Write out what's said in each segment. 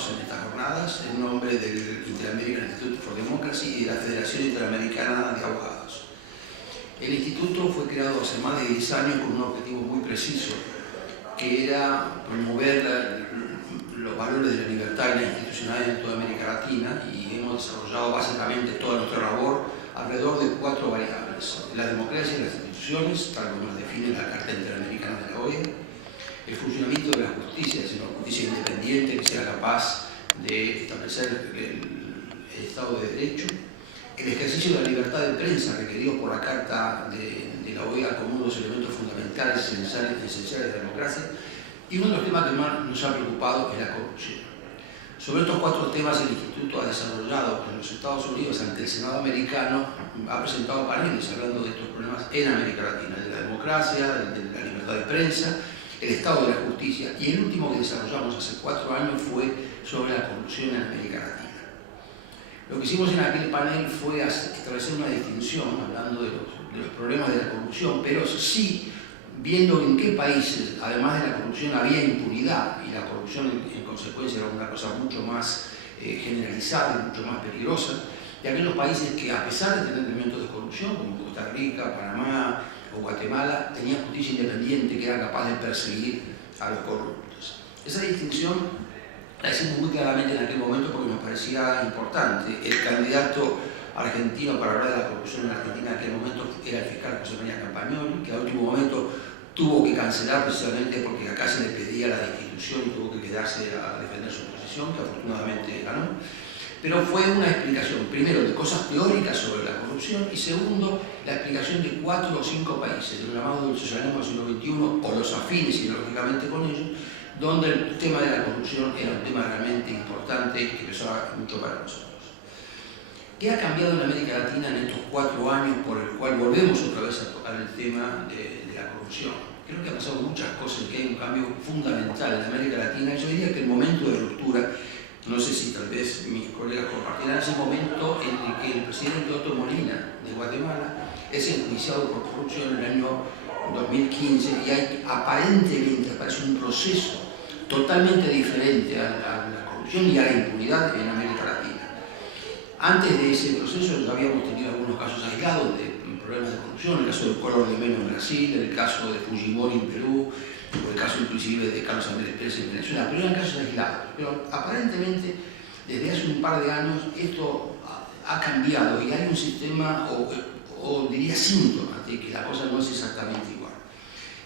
acompañarnos en estas jornadas en nombre del Inter-American Institute for Democracy y de la Federación Interamericana de Abogados. El instituto fue creado hace más de 10 años con un objetivo muy preciso, que era promover los valores de la libertad y la institucionalidad en toda América Latina, y hemos desarrollado básicamente toda nuestra labor alrededor de 4 variables: la democracia y las instituciones, tal como nos define la Carta Interamericana de la OEA; el funcionamiento de la justicia, es decir, una justicia independiente que sea capaz de establecer el Estado de Derecho; el ejercicio de la libertad de prensa requerido por la Carta de la OEA como uno de los elementos fundamentales esenciales de la democracia; y uno de los temas que más nos ha preocupado es la corrupción. Sobre estos 4 temas, el Instituto ha desarrollado en los Estados Unidos, ante el Senado americano, ha presentado paneles hablando de estos problemas en América Latina: de la democracia, de la libertad de prensa, el estado de la justicia, y el último que desarrollamos hace 4 años fue sobre la corrupción en América Latina. Lo que hicimos en aquel panel fue establecer una distinción, hablando de los problemas de la corrupción, pero sí viendo en qué países, además de la corrupción, había impunidad, y la corrupción en consecuencia era una cosa mucho más generalizada y mucho más peligrosa, de aquellos países que, a pesar de tener elementos de corrupción, como Costa Rica, Panamá o Guatemala, tenían justicia independiente que era capaz de perseguir a los corruptos. Esa distinción la hicimos muy claramente en aquel momento porque nos parecía importante. El candidato argentino para hablar de la corrupción en Argentina en aquel momento era el fiscal José María Campagnoli, que al último momento tuvo que cancelar precisamente porque acá se le pedía la destitución y tuvo que quedarse a defender su posición, que afortunadamente ganó. Pero fue una explicación, primero, de cosas teóricas sobre la corrupción, y segundo, la explicación de 4 o 5 países, del llamado del socialismo del siglo XXI, o los afines ideológicamente con ellos, donde el tema de la corrupción era un tema realmente importante y que pesaba mucho para nosotros. ¿Qué ha cambiado en América Latina en estos 4 años por el cual volvemos otra vez a tocar el tema de la corrupción? Creo que ha pasado muchas cosas, que hay un cambio fundamental en América Latina. Yo diría que el momento de ruptura, no sé si tal vez mis colegas compartirán, ese momento en el que el presidente Otto Molina de Guatemala es enjuiciado por corrupción en el año 2015, y hay aparentemente aparece un proceso totalmente diferente a la corrupción y a la impunidad en América Latina. Antes de ese proceso ya habíamos tenido algunos casos aislados de problemas de corrupción: el caso del Collor de Mello en Brasil, el caso de Fujimori en Perú, o el caso inclusive de Carlos Andrés Pérez en Venezuela, pero eran casos aislados. Pero aparentemente, desde hace un par de años, esto ha cambiado y hay un sistema, o diría síntomas, de que la cosa no es exactamente igual.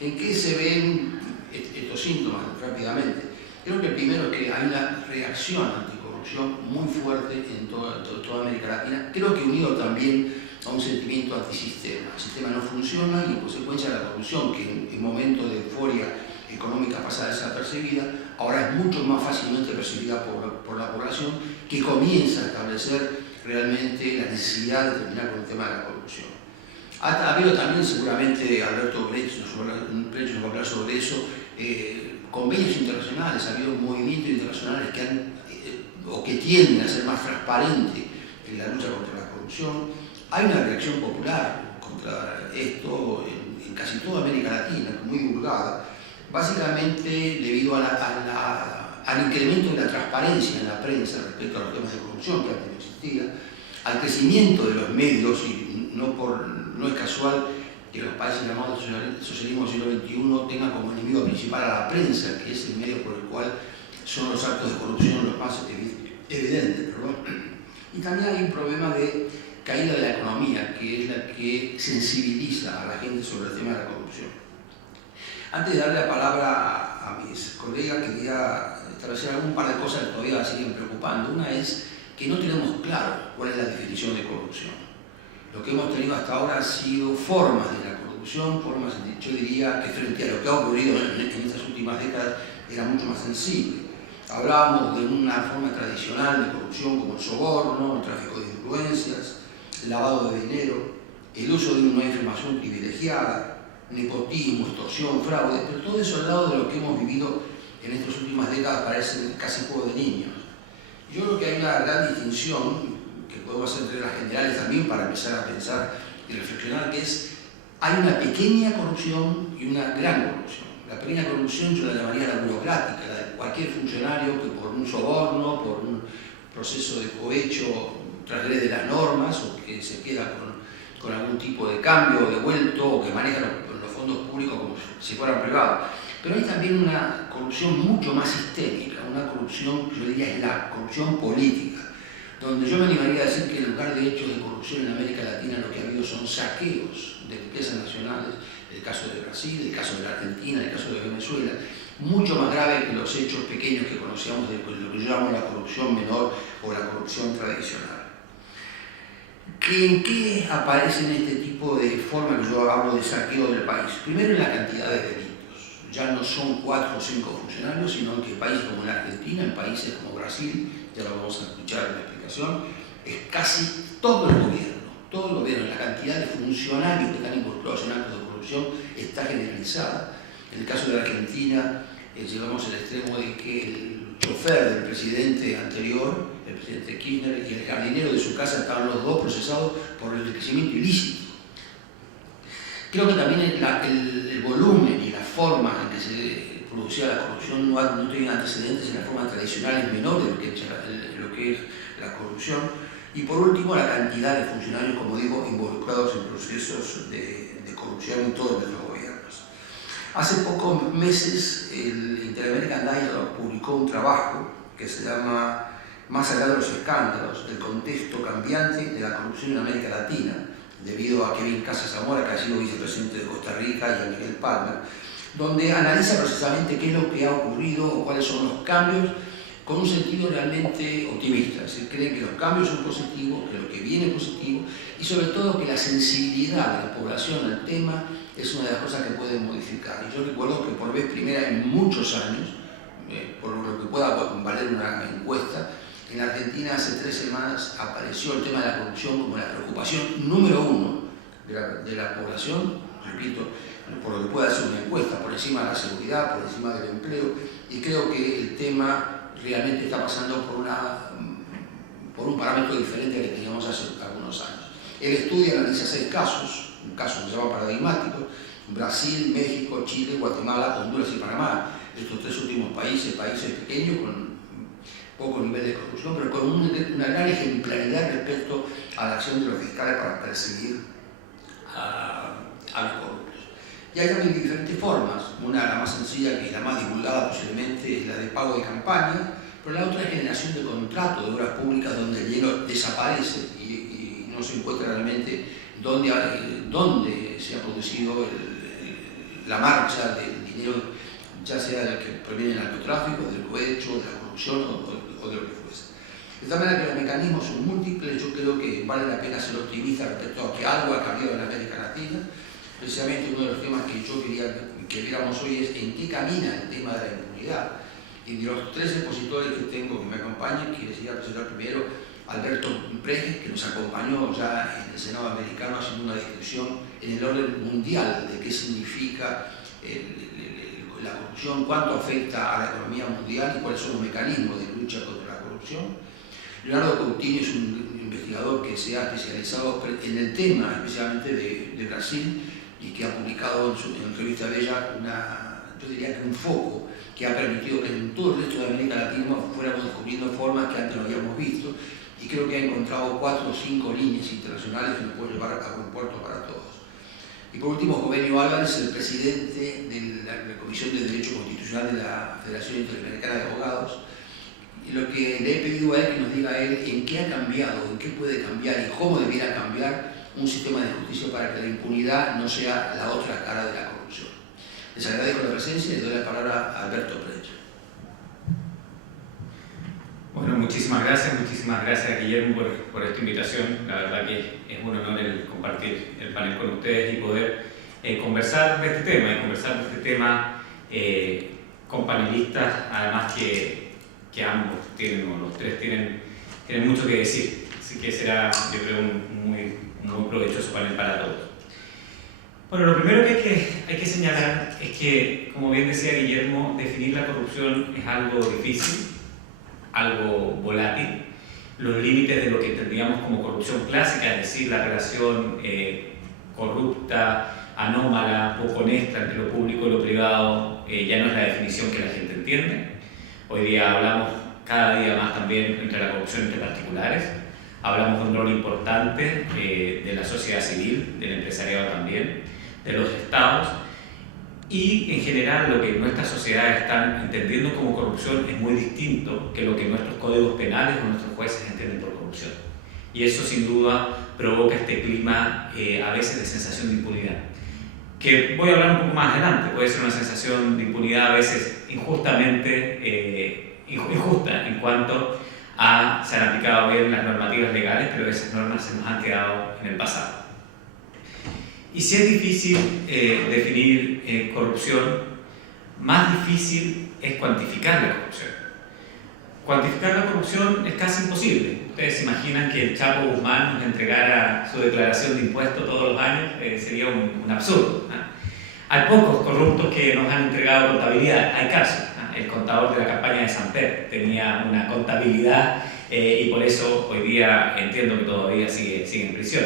¿En qué se ven estos síntomas rápidamente? Creo que el primero es que hay una reacción anticorrupción muy fuerte en toda América Latina, creo que unido también a un sentimiento antisistema. El sistema no funciona y, en consecuencia, la corrupción, que en momentos de euforia económica pasada desapercibida, ahora es mucho más fácilmente percibida por la población, que comienza a establecer realmente la necesidad de terminar con el tema de la corrupción. Ha habido también, seguramente, Alberto Brecht nos va a hablar sobre eso, convenios internacionales. Ha habido movimientos internacionales que tienden a ser más transparentes en la lucha contra la corrupción. Hay una reacción popular contra esto en casi toda América Latina, muy divulgada, básicamente debido al incremento de la transparencia en la prensa respecto a los temas de corrupción, que antes no existía, al crecimiento de los medios, y no es casual que los países llamados socialismo del siglo XXI tengan como enemigo principal a la prensa, que es el medio por el cual son los actos de corrupción los más evidentes. Y también hay un problema de caída de la economía, que es la que sensibiliza a la gente sobre el tema de la corrupción. Antes de darle la palabra a mis colegas, quería establecer algún par de cosas que todavía siguen preocupando. Una es que no tenemos claro cuál es la definición de corrupción. Lo que hemos tenido hasta ahora han sido formas de la corrupción, formas, yo diría, que frente a lo que ha ocurrido en estas últimas décadas era mucho más sensible. Hablábamos de una forma tradicional de corrupción como el soborno, el tráfico de influencias, el lavado de dinero, el uso de una información privilegiada, nepotismo, extorsión, fraude, pero todo eso al lado de lo que hemos vivido en estas últimas décadas parece casi juego de niños. Yo creo que hay una gran distinción que podemos hacer entre las generales también para empezar a pensar y reflexionar, que es: hay una pequeña corrupción y una gran corrupción. La pequeña corrupción yo la llamaría la burocrática, la de cualquier funcionario que por un soborno, por un proceso de cohecho, transgrede las normas o que se queda con algún tipo de cambio o devuelto o que maneja los fondos públicos como si fueran privados. Pero hay también una corrupción mucho más sistémica, una corrupción que yo diría es la corrupción política, donde yo me animaría a decir que en lugar de hechos de corrupción en América Latina lo que ha habido son saqueos de riquezas nacionales, el caso de Brasil, el caso de la Argentina, el caso de Venezuela, mucho más grave que los hechos pequeños que conocíamos de lo que yo llamo la corrupción menor o la corrupción tradicional. ¿En qué aparecen este tipo de forma que yo hablo de saqueo del país? Primero en la cantidad de delitos. Ya no son 4 o 5 funcionarios, sino que en países como la Argentina, en países como Brasil, ya lo vamos a escuchar en la explicación, es casi todo el gobierno, la cantidad de funcionarios que están involucrados en actos de corrupción está generalizada. En el caso de la Argentina, llegamos al extremo de que el chofer del presidente anterior, el presidente Kirchner, y el jardinero de su casa estaban los dos procesados por el enriquecimiento ilícito. Creo que también el volumen y la forma en que se producía la corrupción no tienen antecedentes en las formas tradicionales menores de lo que es la corrupción. Y por último, la cantidad de funcionarios, como digo, involucrados en procesos de corrupción en todos nuestros gobiernos. Hace pocos meses el Interamerican Dialogue publicó un trabajo que se llama Más allá de los escándalos, del contexto cambiante de la corrupción en América Latina, debido a Kevin Casa Zamora, que ha sido vicepresidente de Costa Rica, y a Miguel Palmer, donde analiza precisamente qué es lo que ha ocurrido o cuáles son los cambios con un sentido realmente optimista. Se cree que los cambios son positivos, que lo que viene es positivo y sobre todo que la sensibilidad de la población al tema es una de las cosas que puede modificar. Y yo recuerdo que por vez primera en muchos años, por lo que pueda valer una encuesta, en Argentina hace 3 semanas apareció el tema de la corrupción como la preocupación número 1 de la población, repito, por lo que pueda hacer una encuesta, por encima de la seguridad, por encima del empleo, y creo que el tema realmente está pasando por un parámetro diferente al que teníamos hace algunos años. El estudio analiza 6 casos, un caso que se llama paradigmático: Brasil, México, Chile, Guatemala, Honduras y Panamá. Estos 3 últimos países pequeños con poco nivel de corrupción, pero con una gran ejemplaridad respecto a la acción de los fiscales para perseguir a los corruptos. Y hay también diferentes formas. Una, la más sencilla, que es la más divulgada posiblemente, es la de pago de campaña, pero la otra es generación de contrato de obras públicas, donde el dinero desaparece y no se encuentra realmente dónde se ha producido la marcha del dinero, ya sea del que proviene del narcotráfico, del cohecho, de la corrupción o de lo que fuese. De tal manera que los mecanismos son múltiples. Yo creo que vale la pena ser optimista respecto a que algo ha cambiado en América Latina. Precisamente uno de los temas que yo quería que viéramos hoy es en qué camina el tema de la impunidad. Y de los 3 expositores que tengo que me acompañan, quisiera presentar primero a Alberto Prejes, que nos acompañó ya en el Senado americano haciendo una descripción en el orden mundial de qué significa la corrupción, cuánto afecta a la economía mundial y cuáles son los mecanismos de lucha contra la corrupción. Leonardo Coutinho es un investigador que se ha especializado en el tema, especialmente de Brasil, y que ha publicado en Revista Bella yo diría que un foco que ha permitido que en todo el resto de América Latina fuéramos descubriendo formas que antes no habíamos visto, y creo que ha encontrado 4 o 5 líneas internacionales que nos pueden llevar a buen puerto para todos. Y por último, Jovenio Álvarez, el presidente de la Comisión de Derecho Constitucional de la Federación Interamericana de Abogados. Y lo que le he pedido a él que nos diga en qué ha cambiado, en qué puede cambiar y cómo debiera cambiar un sistema de justicia para que la impunidad no sea la otra cara de la corrupción. Les agradezco la presencia y les doy la palabra a Alberto Prejes. Bueno, muchísimas gracias Guillermo por esta invitación. La verdad que es un honor el compartir el panel con ustedes y poder conversar de este tema, con panelistas, además que ambos tienen, o los 3 tienen mucho que decir. Así que será, yo creo, un muy provechoso panel para todos. Bueno, lo primero que hay que señalar es que, como bien decía Guillermo, definir la corrupción es algo difícil, algo volátil. Los límites de lo que entendíamos como corrupción clásica, es decir, la relación corrupta, anómala, poco honesta entre lo público y lo privado, ya no es la definición que la gente entiende. Hoy día hablamos cada día más también entre la corrupción entre particulares, hablamos de un rol importante de la sociedad civil, del empresariado también, de los estados, y en general lo que nuestras sociedades están entendiendo como corrupción es muy distinto que lo que nuestros códigos penales o nuestros jueces entienden por corrupción. Y eso sin duda provoca este clima a veces de sensación de impunidad, que voy a hablar un poco más adelante. Puede ser una sensación de impunidad a veces injustamente injusta en cuanto a se han aplicado bien las normativas legales, pero esas normas se nos han quedado en el pasado. Y si es difícil definir corrupción, más difícil es cuantificar la corrupción. Cuantificar la corrupción es casi imposible. Ustedes se imaginan que el Chapo Guzmán nos entregara su declaración de impuestos todos los años, sería un absurdo, ¿no? Hay pocos corruptos que nos han entregado contabilidad, hay casos, ¿no? El contador de la campaña de Samper tenía una contabilidad y por eso hoy día entiendo que todavía sigue en prisión.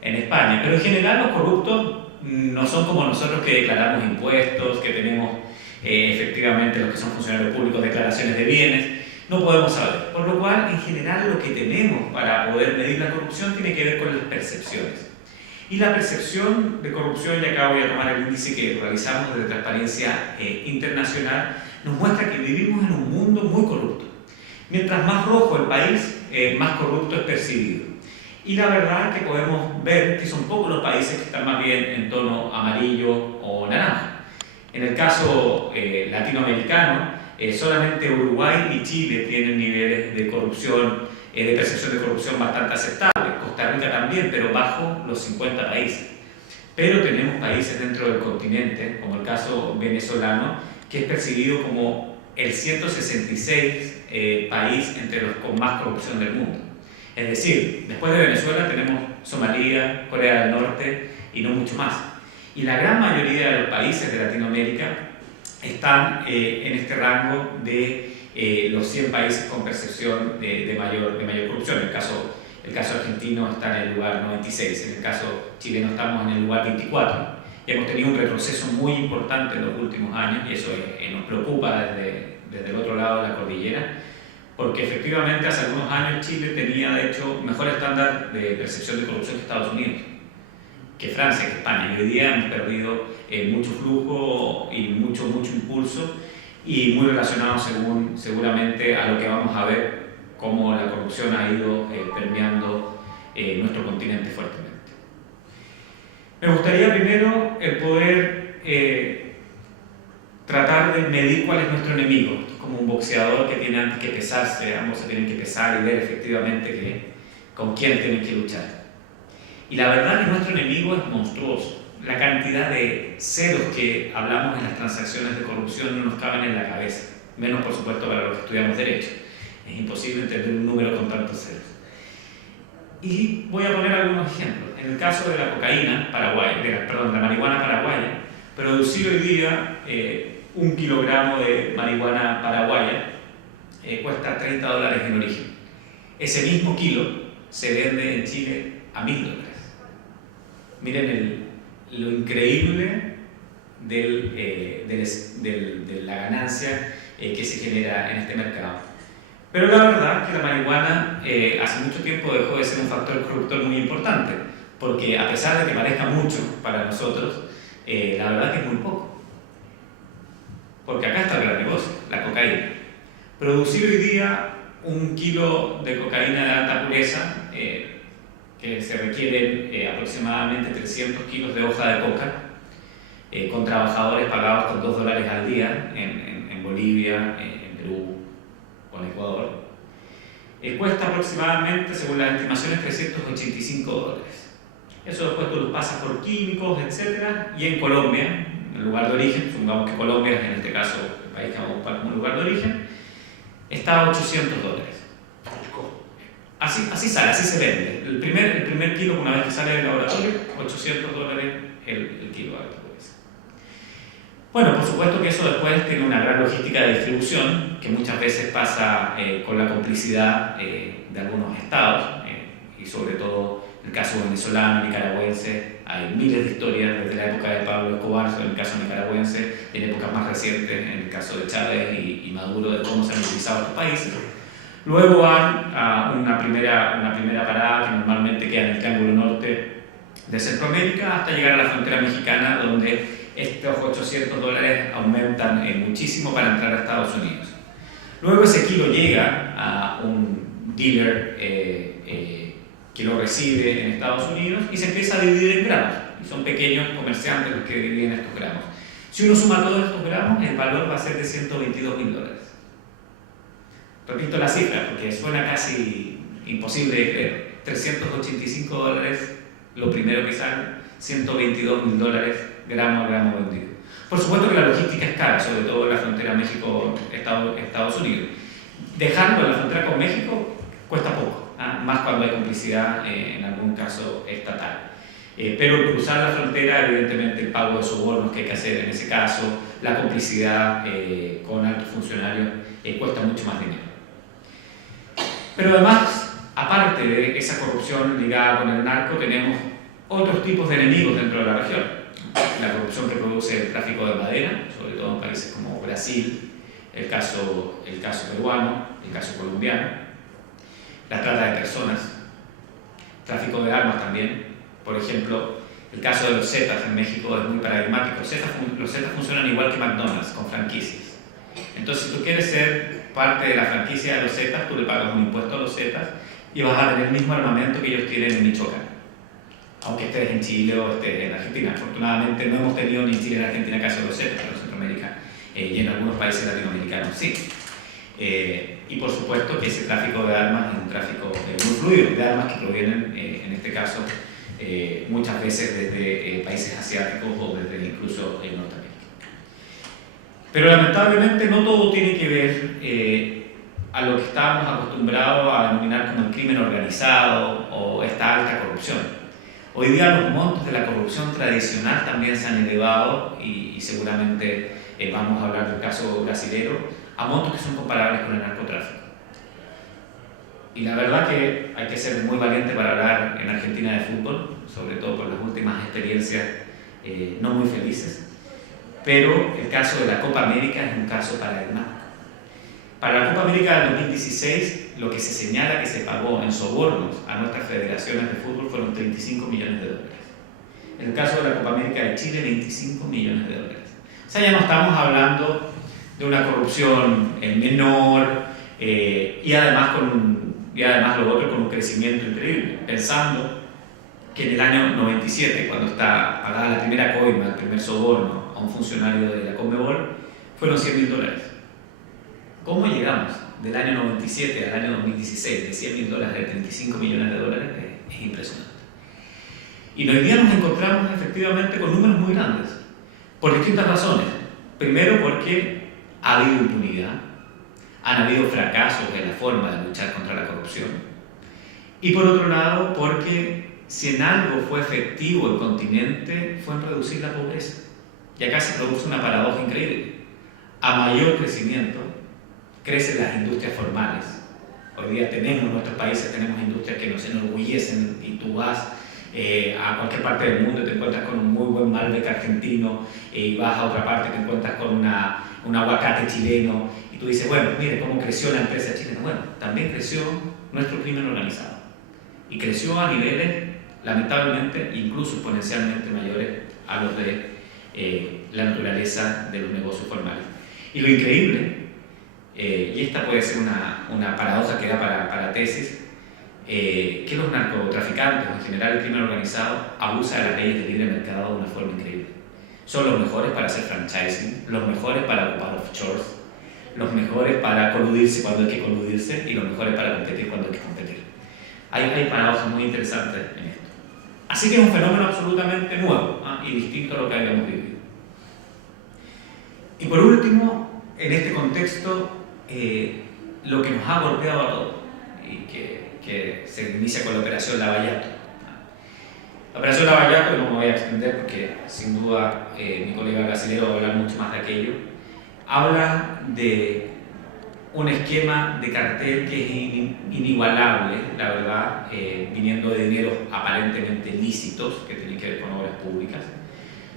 En España, pero en general los corruptos no son como nosotros que declaramos impuestos, que tenemos efectivamente los que son funcionarios públicos declaraciones de bienes, no podemos saber. Por lo cual, en general, lo que tenemos para poder medir la corrupción tiene que ver con las percepciones. Y la percepción de corrupción, y acá voy a tomar el índice que realizamos desde Transparencia Internacional, nos muestra que vivimos en un mundo muy corrupto. Mientras más rojo el país, más corrupto es percibido. Y la verdad es que podemos ver que son pocos los países que están más bien en tono amarillo o naranja. En el caso latinoamericano, solamente Uruguay y Chile tienen niveles de corrupción, de percepción de corrupción bastante aceptables. Costa Rica también, pero bajo los 50 países. Pero tenemos países dentro del continente, como el caso venezolano, que es percibido como el 166 país entre los con más corrupción del mundo. Es decir, después de Venezuela tenemos Somalia, Corea del Norte y no mucho más. Y la gran mayoría de los países de Latinoamérica están en este rango de los 100 países con percepción de mayor corrupción. El caso argentino está en el lugar 96, en el caso chileno estamos en el lugar 24. Y hemos tenido un retroceso muy importante en los últimos años y eso nos preocupa desde el otro lado de la cordillera, porque efectivamente hace algunos años Chile tenía de hecho mejor estándar de percepción de corrupción que Estados Unidos, que Francia, que España, y hoy día hemos perdido mucho flujo y mucho impulso y muy relacionado seguramente a lo que vamos a ver cómo la corrupción ha ido permeando nuestro continente fuertemente. Me gustaría primero el poder tratar de medir cuál es nuestro enemigo. Como un boxeador que tiene antes que pesarse, ambos se tienen que pesar y ver efectivamente con quién tienen que luchar. Y la verdad que nuestro enemigo es monstruoso. La cantidad de ceros que hablamos en las transacciones de corrupción no nos caben en la cabeza, menos por supuesto para los que estudiamos Derecho. Es imposible entender un número con tantos ceros. Y voy a poner algunos ejemplos. En el caso de la cocaína paraguaya, de la marihuana paraguaya, producir hoy día 1 kilogramo de marihuana paraguaya cuesta $30 en origen. Ese mismo kilo se vende en Chile a $1.000. Miren lo increíble de la ganancia que se genera en este mercado. Pero la verdad es que la marihuana hace mucho tiempo dejó de ser un factor corruptor muy importante, porque a pesar de que parezca mucho para nosotros, la verdad es que es muy poco. Porque acá está el gran negocio, la cocaína. Producir hoy día 1 kilo de cocaína de alta pureza, que se requieren aproximadamente 300 kilos de hoja de coca, con trabajadores pagados con $2 al día en Bolivia, en Perú o en Ecuador, cuesta aproximadamente, según las estimaciones, $385. Eso después tú lo pasas por químicos, etc. Y en Colombia, en el lugar de origen, supongamos que Colombia es en este caso el país que vamos a ocupar como lugar de origen, está a $800. Así sale, así se vende. El primer kilo, una vez que sale del laboratorio, $800 el kilo de alta pureza. Bueno, por supuesto que eso después tiene una gran logística de distribución, que muchas veces pasa con la complicidad de algunos estados y sobre todo el caso venezolano, nicaragüense, hay miles de historias desde la época de Pablo Escobar en el caso nicaragüense, en épocas más recientes, en el caso de Chávez y Maduro, de cómo se han utilizado estos países. Luego van a una primera parada que normalmente queda en el Triángulo Norte de Centroamérica hasta llegar a la frontera mexicana, donde estos $800 aumentan muchísimo para entrar a Estados Unidos. Luego ese kilo llega a un dealer que lo recibe en Estados Unidos y se empieza a dividir en gramos. Y son pequeños comerciantes los que dividen estos gramos. Si uno suma todos estos gramos, el valor va a ser de $122.000. Repito la cifra porque suena casi imposible de creer. $385 lo primero que sale, $122.000 gramo a gramo vendido. Por supuesto que la logística es cara, sobre todo en la frontera México-Estados Unidos. Dejarlo en la frontera con México cuesta poco, más cuando hay complicidad en algún caso estatal. Pero cruzar la frontera, evidentemente el pago de sobornos que hay que hacer en ese caso, la complicidad con altos funcionarios cuesta mucho más dinero. Pero además, aparte de esa corrupción ligada con el narco, tenemos otros tipos de enemigos dentro de la región. La corrupción que produce el tráfico de madera, sobre todo en países como Brasil, el caso peruano, el caso colombiano, la trata de personas, tráfico de armas también. Por ejemplo, el caso de los Zetas en México es muy paradigmático. Los Zetas funcionan igual que McDonald's, con franquicias. Entonces, si tú quieres ser parte de la franquicia de los Zetas, tú le pagas un impuesto a los Zetas y vas a tener el mismo armamento que ellos tienen en Michoacán, aunque estés en Chile o estés en Argentina. Afortunadamente no hemos tenido ni en Chile ni en Argentina caso de los Zetas, pero en Centroamérica y en algunos países latinoamericanos sí. Y por supuesto que ese tráfico de armas es un tráfico muy fluido, de armas que provienen, en este caso, muchas veces desde países asiáticos o desde incluso Norteamérica. Pero lamentablemente no todo tiene que ver a lo que estábamos acostumbrados a denominar como el crimen organizado o esta alta corrupción. Hoy día los montos de la corrupción tradicional también se han elevado y seguramente vamos a hablar del caso brasilero, a montos que son comparables con el narcotráfico. Y la verdad que hay que ser muy valiente para hablar en Argentina de fútbol, sobre todo por las últimas experiencias no muy felices. Pero el caso de la Copa América es un caso paradigmático. Para la Copa América del 2016, lo que se señala que se pagó en sobornos a nuestras federaciones de fútbol fueron $35 millones. En el caso de la Copa América de Chile, $25 millones. O sea, ya no estamos hablando de una corrupción menor y además lo otro con un crecimiento increíble. Pensando que en el año 97, cuando está pagada la primera coima, el primer soborno a un funcionario de la Conmebol, fueron $100.000. ¿Cómo llegamos del año 97 al año 2016 de $100.000 a $35 millones? Es impresionante. Y hoy día nos encontramos efectivamente con números muy grandes, por distintas razones. Primero porque ha habido impunidad, han habido fracasos en la forma de luchar contra la corrupción. Y por otro lado, porque si en algo fue efectivo el continente, fue en reducir la pobreza. Y acá se produce una paradoja increíble. A mayor crecimiento, crecen las industrias formales. Hoy día en nuestros países tenemos industrias que nos enorgullecen y tú vas a cualquier parte del mundo y te encuentras con un muy buen Malbec argentino y vas a otra parte y te encuentras con un aguacate chileno y tú dices, bueno, mire cómo creció la empresa chilena. Bueno, también creció nuestro crimen organizado y creció a niveles lamentablemente incluso exponencialmente mayores a los de la naturaleza de los negocios formales. Y lo increíble, y esta puede ser una paradoja que da para tesis, que los narcotraficantes, o en general el crimen organizado, abusa de las leyes de libre mercado de una forma increíble. Son los mejores para hacer franchising, los mejores para ocupar offshores, los mejores para coludirse cuando hay que coludirse y los mejores para competir cuando hay que competir. Hay paradojas muy interesantes en esto. Así que es un fenómeno absolutamente nuevo y distinto a lo que habíamos vivido. Y por último, en este contexto, lo que nos ha golpeado a todos y que se inicia con la Operación Lavallato. La Operación Lavallato, no me voy a extender porque sin duda mi colega brasileño va a hablar mucho más de aquello, habla de un esquema de cartel que es inigualable, la verdad, viniendo de dineros aparentemente lícitos, que tienen que ver con obras públicas,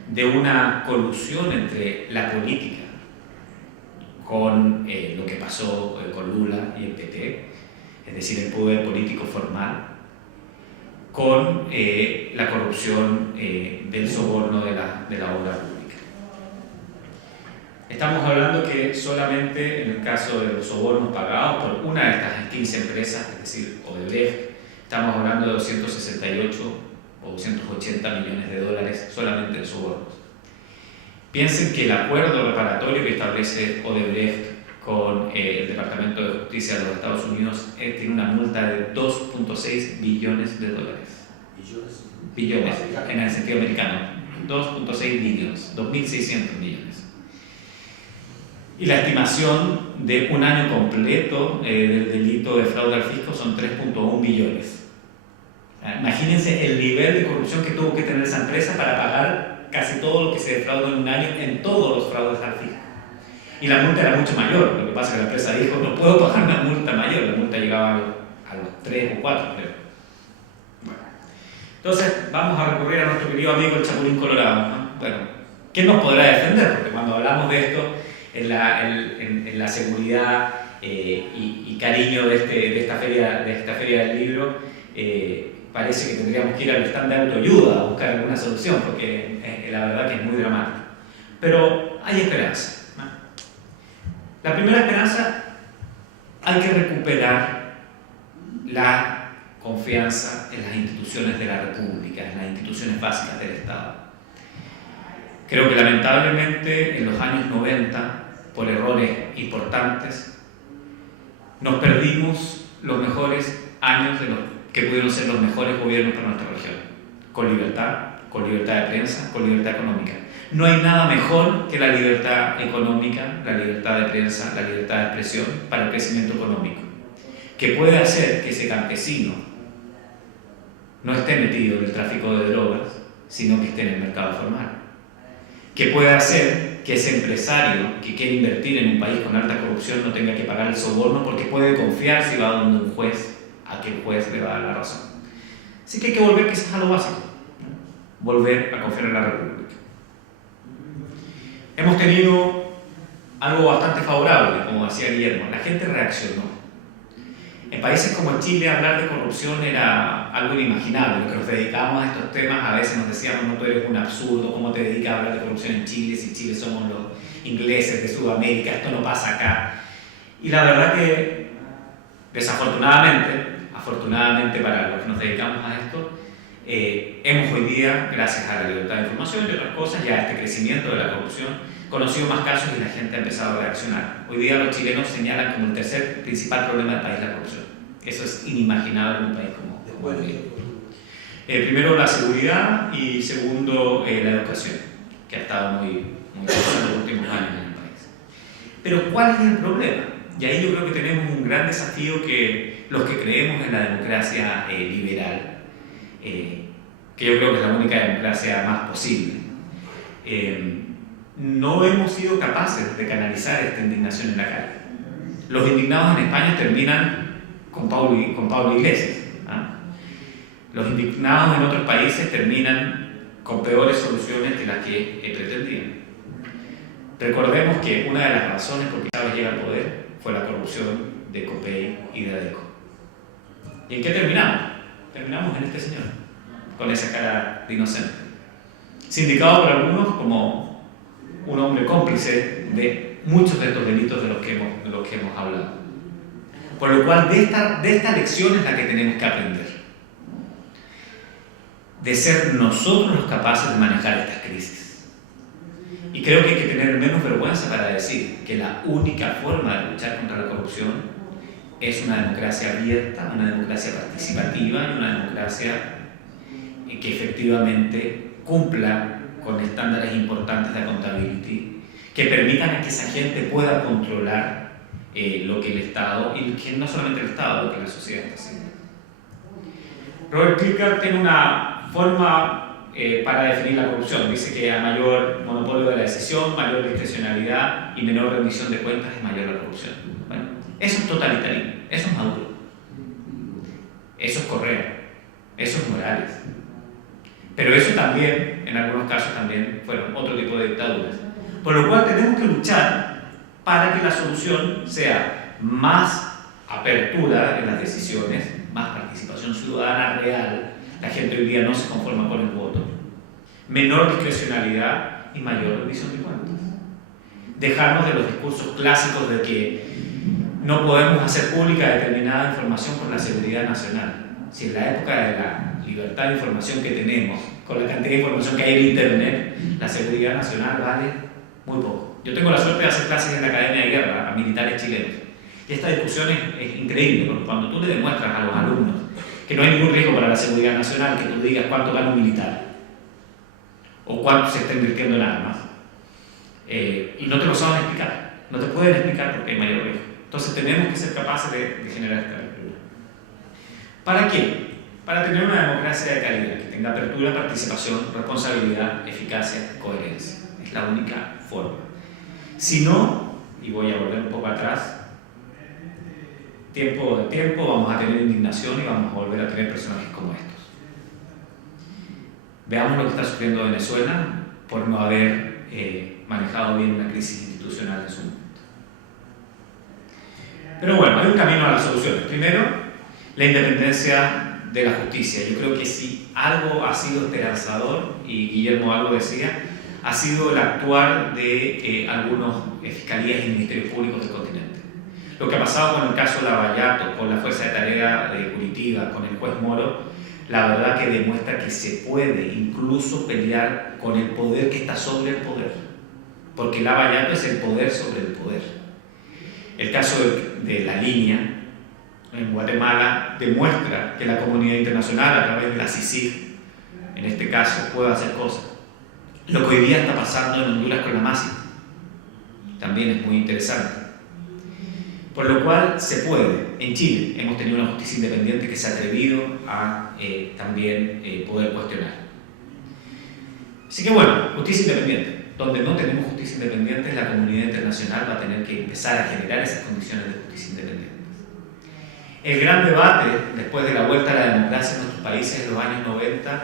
de una colusión entre la política con lo que pasó con Lula y el PT, es decir, el poder político formal, con la corrupción del soborno de la obra pública. Estamos hablando que solamente en el caso de los sobornos pagados por una de estas 15 empresas, es decir, Odebrecht, estamos hablando de 268 o 280 millones de dólares solamente en sobornos. Piensen que el acuerdo reparatorio que establece Odebrecht con el Departamento de Justicia de los Estados Unidos tiene una multa de 2.6 billones de dólares. Billones, en el sentido americano. 2.6 billones, 2.600 millones. Y la estimación de un año completo del delito de fraude al fisco son 3.1 billones. Imagínense el nivel de corrupción que tuvo que tener esa empresa para pagar casi todo lo que se defraudó en un año en todos los fraudes al fisco. Y la multa era mucho mayor. Lo que pasa es que la empresa dijo, no puedo pagar una multa mayor. La multa llegaba a los 3 o 4, creo. Bueno. Entonces, vamos a recurrir a nuestro querido amigo el Chapulín Colorado, ¿no? Bueno, ¿quién nos podrá defender? Porque cuando hablamos de esto, en la seguridad y cariño de esta feria del libro, parece que tendríamos que ir al stand de autoayuda a buscar alguna solución, porque la verdad que es muy dramático. Pero hay esperanza, ¿no? La primera esperanza, hay que recuperar la confianza en las instituciones de la República, en las instituciones básicas del Estado. Creo que lamentablemente en los años 90, por errores importantes, nos perdimos los mejores años de los que pudieron ser los mejores gobiernos para nuestra región, con libertad de prensa, con libertad económica. No hay nada mejor que la libertad económica, la libertad de prensa, la libertad de expresión para el crecimiento económico, que puede hacer que ese campesino no esté metido en el tráfico de drogas, sino que esté en el mercado formal, que puede hacer que ese empresario que quiere invertir en un país con alta corrupción no tenga que pagar el soborno porque puede confiar si va donde un juez, a que el juez le va a dar la razón. Así que hay que volver quizás a lo básico, ¿no? Volver a confiar en la República. Hemos tenido algo bastante favorable, como decía Guillermo, la gente reaccionó. En países como Chile hablar de corrupción era algo inimaginable. Los que nos dedicábamos a estos temas a veces nos decíamos, no, tú eres un absurdo, ¿cómo te dedicas a hablar de corrupción en Chile? Si Chile somos los ingleses de Sudamérica, esto no pasa acá. Y la verdad que, afortunadamente para los que nos dedicamos a esto, hemos hoy día, gracias a la libertad de información y otras cosas, ya este crecimiento de la corrupción, conocido más casos y la gente ha empezado a reaccionar. Hoy día los chilenos señalan como el tercer principal problema del país la corrupción. Eso es inimaginable en un país como el mío. Primero la seguridad y segundo la educación, que ha estado muy fuerte en los últimos años en el país. Pero ¿cuál es el problema? Y ahí yo creo que tenemos un gran desafío que los que creemos en la democracia liberal, que yo creo que es la única democracia más posible, no hemos sido capaces de canalizar esta indignación en la calle. Los indignados en España terminan con Pablo Iglesias, ¿ah? Los indignados en otros países terminan con peores soluciones que las que pretendían. Recordemos que una de las razones por qué Chávez llega al poder fue la corrupción de Copey y de ADECO. ¿Y en qué terminamos? Terminamos en este señor, con esa cara de inocente, sindicado por algunos como un hombre cómplice de muchos de estos delitos de los que hemos hablado. Por lo cual, de esta lección es la que tenemos que aprender. De ser nosotros los capaces de manejar estas crisis. Y creo que hay que tener menos vergüenza para decir que la única forma de luchar contra la corrupción es una democracia abierta, una democracia participativa y una democracia que efectivamente cumpla con estándares importantes de accountability que permitan a que esa gente pueda controlar lo que el Estado, y que no solamente el Estado, lo que la sociedad está haciendo. Robert Klicker tiene una forma para definir la corrupción. Dice que a mayor monopolio de la decisión, mayor discrecionalidad y menor rendición de cuentas es mayor la corrupción. Bueno, Eso es totalitarismo, eso es Maduro, eso es Correa, eso es Morales. Pero eso también, en algunos casos también, fueron otro tipo de dictaduras. Por lo cual tenemos que luchar para que la solución sea más apertura en las decisiones, más participación ciudadana real. La gente hoy día no se conforma con el voto. Menor discrecionalidad y mayor rendición de cuentas. Dejarnos de los discursos clásicos de que no podemos hacer pública determinada información por la seguridad nacional. Si en la época de la libertad de información que tenemos, con la cantidad de información que hay en Internet, la seguridad nacional vale muy poco. Yo tengo la suerte de hacer clases en la Academia de Guerra a militares chilenos. Y esta discusión es increíble, porque cuando tú le demuestras a los alumnos que no hay ningún riesgo para la seguridad nacional, que tú digas cuánto gana un militar o cuánto se está invirtiendo en armas, y no te lo saben explicar, no te pueden explicar porque hay mayor riesgo. Entonces tenemos que ser capaces de generar esta apertura. ¿Para qué? Para tener una democracia de calidad, que tenga apertura, participación, responsabilidad, eficacia, coherencia. Es la única forma. Si no, y voy a volver un poco atrás, tiempo vamos a tener indignación y vamos a volver a tener personajes como estos. Veamos lo que está sufriendo Venezuela por no haber manejado bien una crisis institucional en su momento. Pero bueno, hay un camino a las soluciones. Primero, la independencia de la justicia. Yo creo que si algo ha sido esperanzador, y Guillermo algo decía, ha sido el actuar de algunos fiscalías y ministerios públicos del continente. Lo que ha pasado con el caso Lavallato, con la Fuerza de Tarea de Curitiba, con el juez Moro, la verdad que demuestra que se puede incluso pelear con el poder que está sobre el poder. Porque Lavallato es el poder sobre el poder. El caso de la línea en Guatemala demuestra que la comunidad internacional, a través de la CICIG, en este caso, puede hacer cosas. Lo que hoy día está pasando en Honduras con la MASI también es muy interesante. Por lo cual se puede. En Chile hemos tenido una justicia independiente que se ha atrevido a también poder cuestionar. Así que bueno, justicia independiente. Donde no tenemos justicia independiente, la comunidad internacional va a tener que empezar a generar esas condiciones de justicia independiente. El gran debate, después de la vuelta a la democracia en nuestros países en los años 90,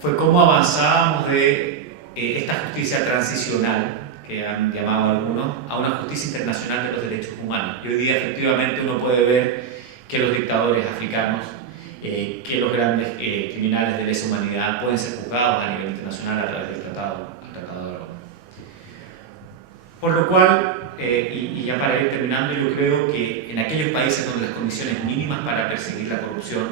fue cómo avanzábamos de esta justicia transicional, que han llamado algunos, a una justicia internacional de los derechos humanos. Y hoy día efectivamente uno puede ver que los dictadores africanos, que los grandes criminales de lesa humanidad pueden ser juzgados a nivel internacional a través del Tratado de Roma. Por lo cual, y ya para ir terminando, yo creo que en aquellos países donde las condiciones mínimas para perseguir la corrupción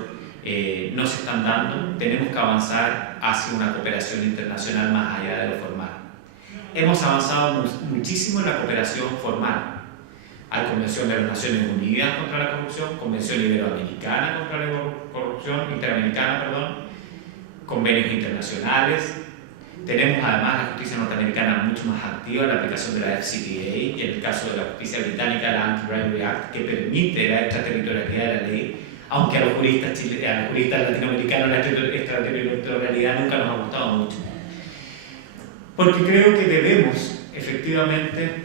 no se están dando, tenemos que avanzar hacia una cooperación internacional más allá de lo formal. Hemos avanzado muchísimo en la cooperación formal. Hay Convención de las Naciones Unidas contra la Corrupción, Convención Iberoamericana contra la Corrupción, Interamericana, convenios internacionales. Tenemos además la justicia norteamericana mucho más activa en la aplicación de la FCPA y en el caso de la justicia británica, la Anti-Bribery Act, que permite la extraterritorialidad de la ley, aunque a los juristas latinoamericanos la extraterritorialidad nunca nos ha gustado mucho. Porque creo que debemos efectivamente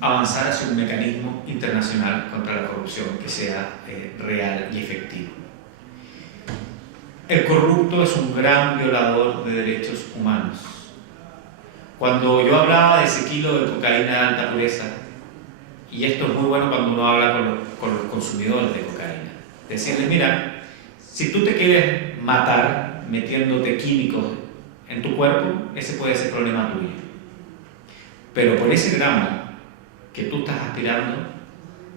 avanzar hacia un mecanismo internacional contra la corrupción que sea real y efectivo. El corrupto es un gran violador de derechos humanos. Cuando yo hablaba de ese kilo de cocaína de alta pureza, y esto es muy bueno cuando uno habla con los consumidores de cocaína, decirles, mira, si tú te quieres matar metiéndote químicos en tu cuerpo, ese puede ser problema tuyo. Pero por ese gramo que tú estás aspirando,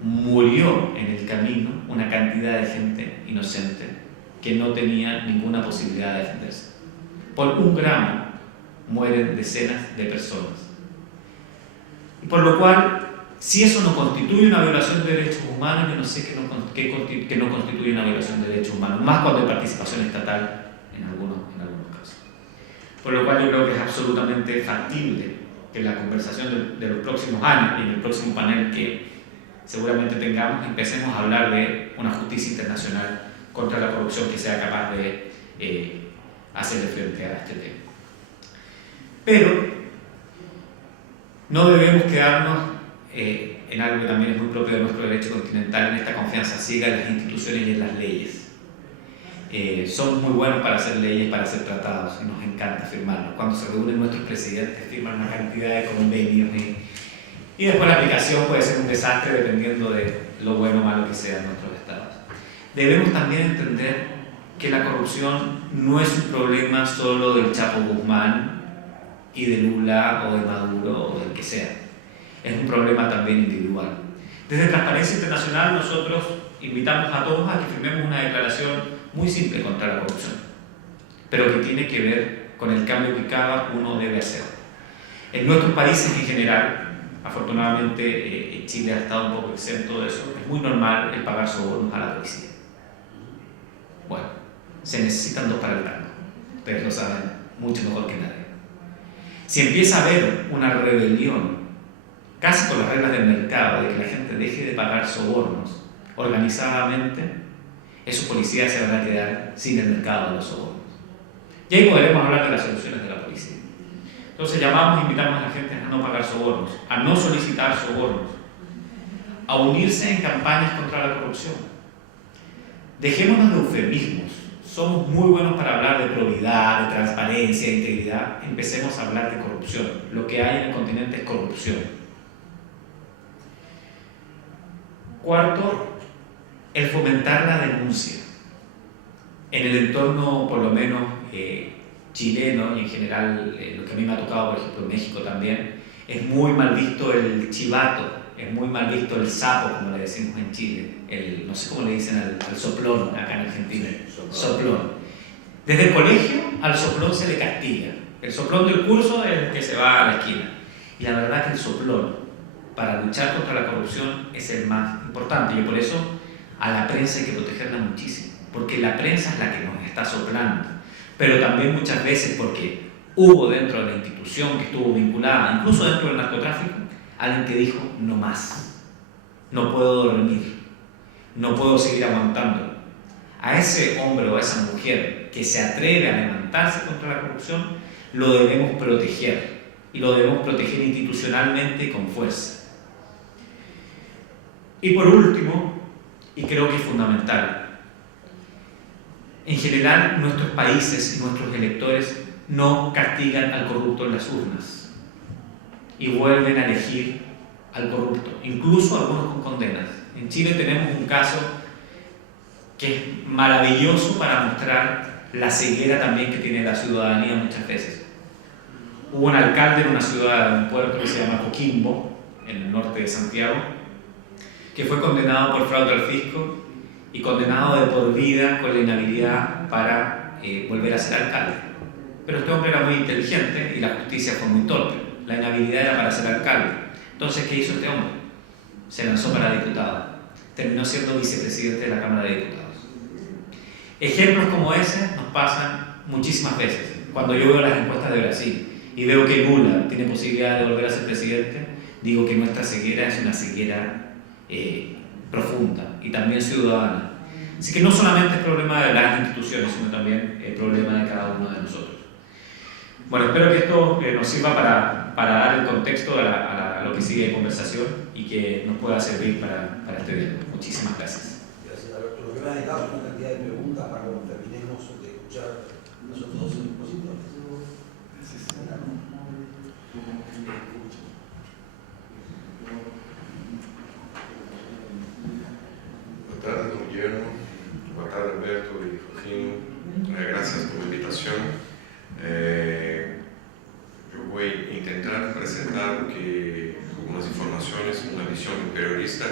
murió en el camino una cantidad de gente inocente que no tenía ninguna posibilidad de defenderse. Por un gramo mueren decenas de personas. Y por lo cual, si eso no constituye una violación de derechos humanos, yo no sé qué no constituye una violación de derechos humanos, más cuando hay participación estatal en algunos casos. Por lo cual yo creo que es absolutamente factible que en la conversación de los próximos años y en el próximo panel que seguramente tengamos, empecemos a hablar de una justicia internacional contra la corrupción que sea capaz de hacerle frente a este tema. Pero no debemos quedarnos en algo que también es muy propio de nuestro derecho continental, en esta confianza ciega en las instituciones y en las leyes. Somos muy buenos para hacer leyes, para hacer tratados, y nos encanta firmarlos. Cuando se reúnen nuestros presidentes, firman una cantidad de convenios y después la aplicación puede ser un desastre dependiendo de lo bueno o malo que sean nuestros estados. Debemos también entender que la corrupción no es un problema solo del Chapo Guzmán y de Lula o de Maduro o del que sea. Es un problema también individual. Desde Transparencia Internacional nosotros invitamos a todos a que firmemos una declaración muy simple contra la corrupción, pero que tiene que ver con el cambio que cada uno debe hacer. En nuestros países en general, afortunadamente Chile ha estado un poco exento de eso, es muy normal el pagar sobornos a la policía. Bueno, se necesitan dos para el tango, ustedes lo saben mucho mejor que nadie. Si empieza a haber una rebelión, casi con las reglas del mercado, de que la gente deje de pagar sobornos organizadamente, esos policías se van a quedar sin el mercado de los sobornos. Y ahí podremos hablar de las soluciones de la policía. Entonces llamamos e invitamos a la gente a no pagar sobornos, a no solicitar sobornos, a unirse en campañas contra la corrupción. Dejémonos de eufemismos. Somos muy buenos para hablar de probidad, de transparencia, de integridad. Empecemos a hablar de corrupción. Lo que hay en el continente es corrupción. Cuarto, el fomentar la denuncia. En el entorno, por lo menos, chileno y en general, lo que a mí me ha tocado, por ejemplo, en México también, es muy mal visto el chivato, es muy mal visto el sapo, como le decimos en Chile, no sé cómo le dicen al soplón acá en Argentina, soplón. Desde el colegio al soplón se le castiga. El soplón del curso es el que se va a la esquina. Y la verdad que el soplón, para luchar contra la corrupción, es el más importante. Y por eso a la prensa hay que protegerla muchísimo, porque la prensa es la que nos está soplando, pero también muchas veces porque hubo dentro de la institución que estuvo vinculada, incluso dentro del narcotráfico, alguien que dijo no más, no puedo dormir, no puedo seguir aguantando. A ese hombre o a esa mujer que se atreve a levantarse contra la corrupción, lo debemos proteger, y lo debemos proteger institucionalmente con fuerza. Y por último, y creo que es fundamental, en general nuestros países y nuestros electores no castigan al corrupto en las urnas y vuelven a elegir al corrupto, incluso algunos con condenas. En Chile tenemos un caso que es maravilloso para mostrar la ceguera también que tiene la ciudadanía muchas veces. Hubo un alcalde en una ciudad, un puerto que se llama Coquimbo, en el norte de Santiago, que fue condenado por fraude al fisco y condenado de por vida con la inhabilidad para volver a ser alcalde. Pero este hombre era muy inteligente y la justicia fue muy torpe. La inhabilidad era para ser alcalde. Entonces, ¿qué hizo este hombre? Se lanzó para diputado. Terminó siendo vicepresidente de la Cámara de Diputados. Ejemplos como ese nos pasan muchísimas veces. Cuando yo veo las encuestas de Brasil y veo que Lula tiene posibilidad de volver a ser presidente, digo que nuestra ceguera es una ceguera profunda y también ciudadana. Así que no solamente es problema de las instituciones, sino también el problema de cada uno de nosotros. Bueno, espero que esto nos sirva para dar el contexto a lo que sigue de conversación y que nos pueda servir para este día. Muchísimas gracias. Gracias, Alberto. Lo que me ha dejado es una cantidad de preguntas para cuando terminemos de escuchar los dos expositores. Boa tarde, don Guillermo. Boa tarde, Alberto y Joaquín. Gracias por la invitación. Yo voy a intentar presentar algunas informaciones, una visión imperialista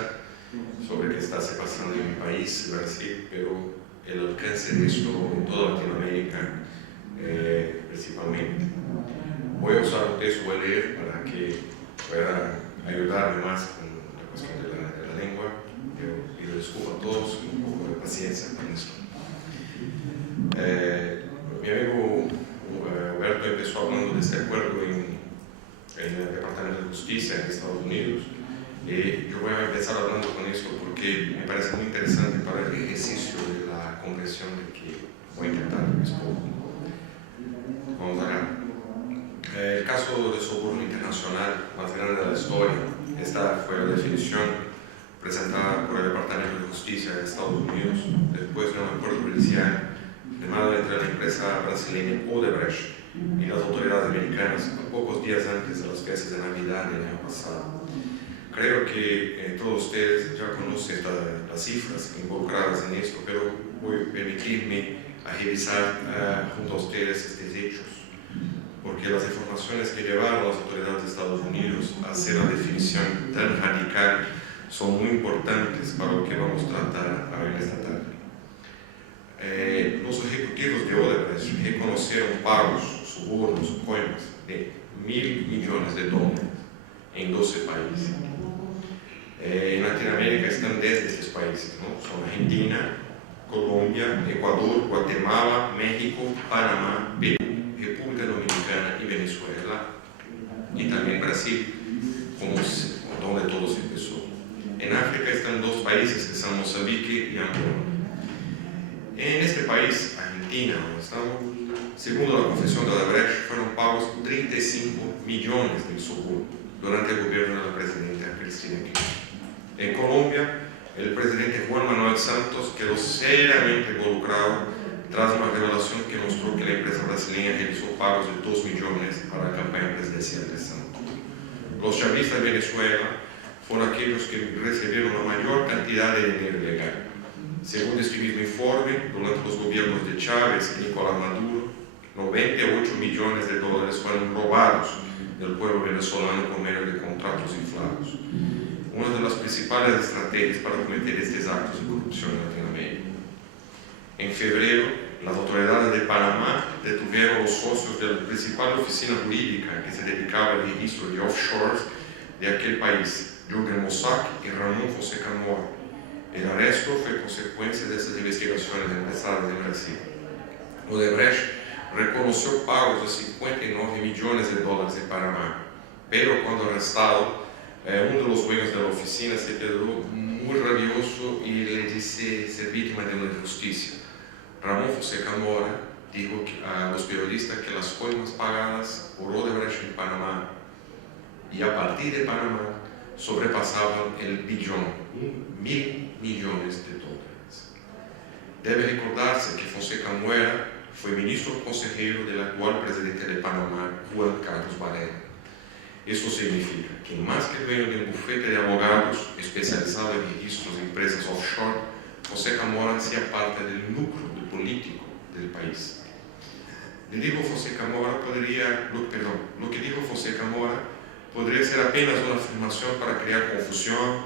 sobre qué está pasando en mi país, Brasil, pero el alcance de esto en toda Latinoamérica principalmente. Voy a usar un texto, voy a leer para que pueda ayudarme más con la cuestión de la lengua. Yo pido disculpas a todos, un poco de paciencia con esto. Mi amigo Alberto empezó hablando de este acuerdo en el Departamento de Justicia en Estados Unidos. Yo voy a empezar hablando con esto porque me parece muy interesante para el ejercicio de la comprensión de que voy a intentar exponer. Vamos allá. El caso de soborno internacional más grande de la historia está comentar fue la definición presentada por el Departamento de Justicia de Estados Unidos después de un acuerdo judicial firmado entre la empresa brasileña Odebrecht y las autoridades americanas a pocos días antes de las fiestas de Navidad del año pasado. Creo que todos ustedes ya conocen las cifras involucradas en esto, pero voy a permitirme revisar junto a ustedes estos hechos, porque las informaciones que llevaron a las autoridades de Estados Unidos a hacer la definición tan radical son muy importantes para lo que vamos a tratar en esta tarde. Los ejecutivos de Odebrecht reconocieron pagos, sobornos, coimas de $1.000 millones en 12 países. En Latinoamérica están 10 de estos países, ¿no? Son Argentina, Colombia, Ecuador, Guatemala, México, Panamá, Perú, República Dominicana y Venezuela, y también Brasil, donde todo se empezó. En África están 2 países que son Mozambique y Angola. En este país, Argentina, donde estamos, según la confesión de Odebrecht, fueron pagos 35 millones de soborno durante el gobierno de la presidenta Cristina Kirchner. En Colombia, el presidente Juan Manuel Santos quedó seriamente involucrado tras una revelación que mostró que la empresa brasileña realizó pagos de 2 millones para la campaña presidencial de Santos. Los chavistas de Venezuela fueron aquellos que recibieron la mayor cantidad de dinero ilegal. Según este mismo informe, durante los gobiernos de Chávez y Nicolás Maduro, 98 millones de dólares fueron robados del pueblo venezolano por medio de contratos inflados. Una de las principales estrategias para cometer estos actos de corrupción en Latinoamérica. En febrero, las autoridades de Panamá detuvieron a los socios de la principal oficina jurídica que se dedicaba al registro de offshores de aquel país, Jürgen Mossack y Ramón Fonseca Mora. El arresto fue consecuencia de esas investigaciones empezadas en Brasil. Odebrecht reconoció pagos de 59 millones de dólares en Panamá, pero cuando arrestado, uno de los dueños de la oficina se quedó muy rabioso y le dice ser víctima de una injusticia. Ramón Fonseca Mora dijo a los periodistas que las coimas pagadas por Odebrecht en Panamá y a partir de Panamá sobrepasaban el billón, 1.000 millones de dólares. Debe recordarse que Fonseca Mora fue ministro consejero del actual presidente de Panamá, Juan Carlos Varela. Esto significa que más que dueño de un bufete de abogados especializado en registros de empresas offshore, Fonseca Mora hacía parte del núcleo político del país. Lo que dijo Fonseca Mora podría ser apenas una afirmación para crear confusión,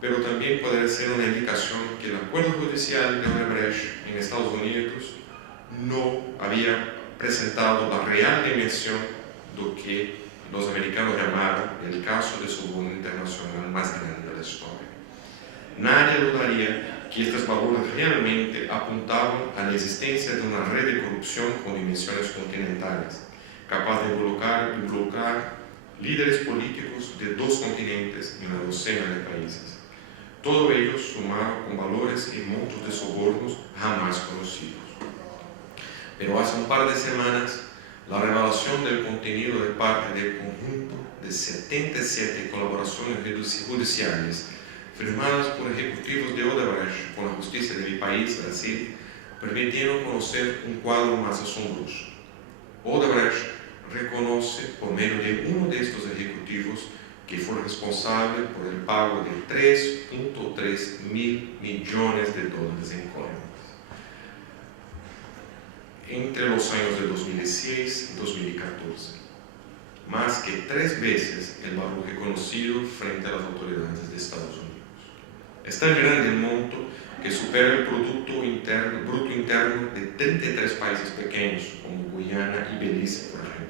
pero también podría ser una indicación que el acuerdo judicial de Odebrecht en Estados Unidos no había presentado la real dimensión de lo que los americanos llamaron el caso de soborno internacional más grande de la historia. Nadie dudaría que estas palabras realmente apuntaban a la existencia de una red de corrupción con dimensiones continentales, capaz de involucrar líderes políticos de 2 continentes y una docena de países. Todo ello sumado con valores y montos de sobornos jamás conocidos. Pero hace un par de semanas, la revelación del contenido de parte del conjunto de 77 colaboraciones judiciales firmadas por ejecutivos de Odebrecht con la justicia de mi país, Brasil, permitieron conocer un cuadro más asombroso. Odebrecht reconoce por medio de uno de estos ejecutivos que fue responsable por el pago de 3.3 mil millones de dólares en coimas entre los años de 2016 y 2014, más que 3 veces el valor reconocido frente a las autoridades de Estados Unidos. Es tan grande el monto que supera el bruto interno de 33 países pequeños como Guyana y Belice, por ejemplo.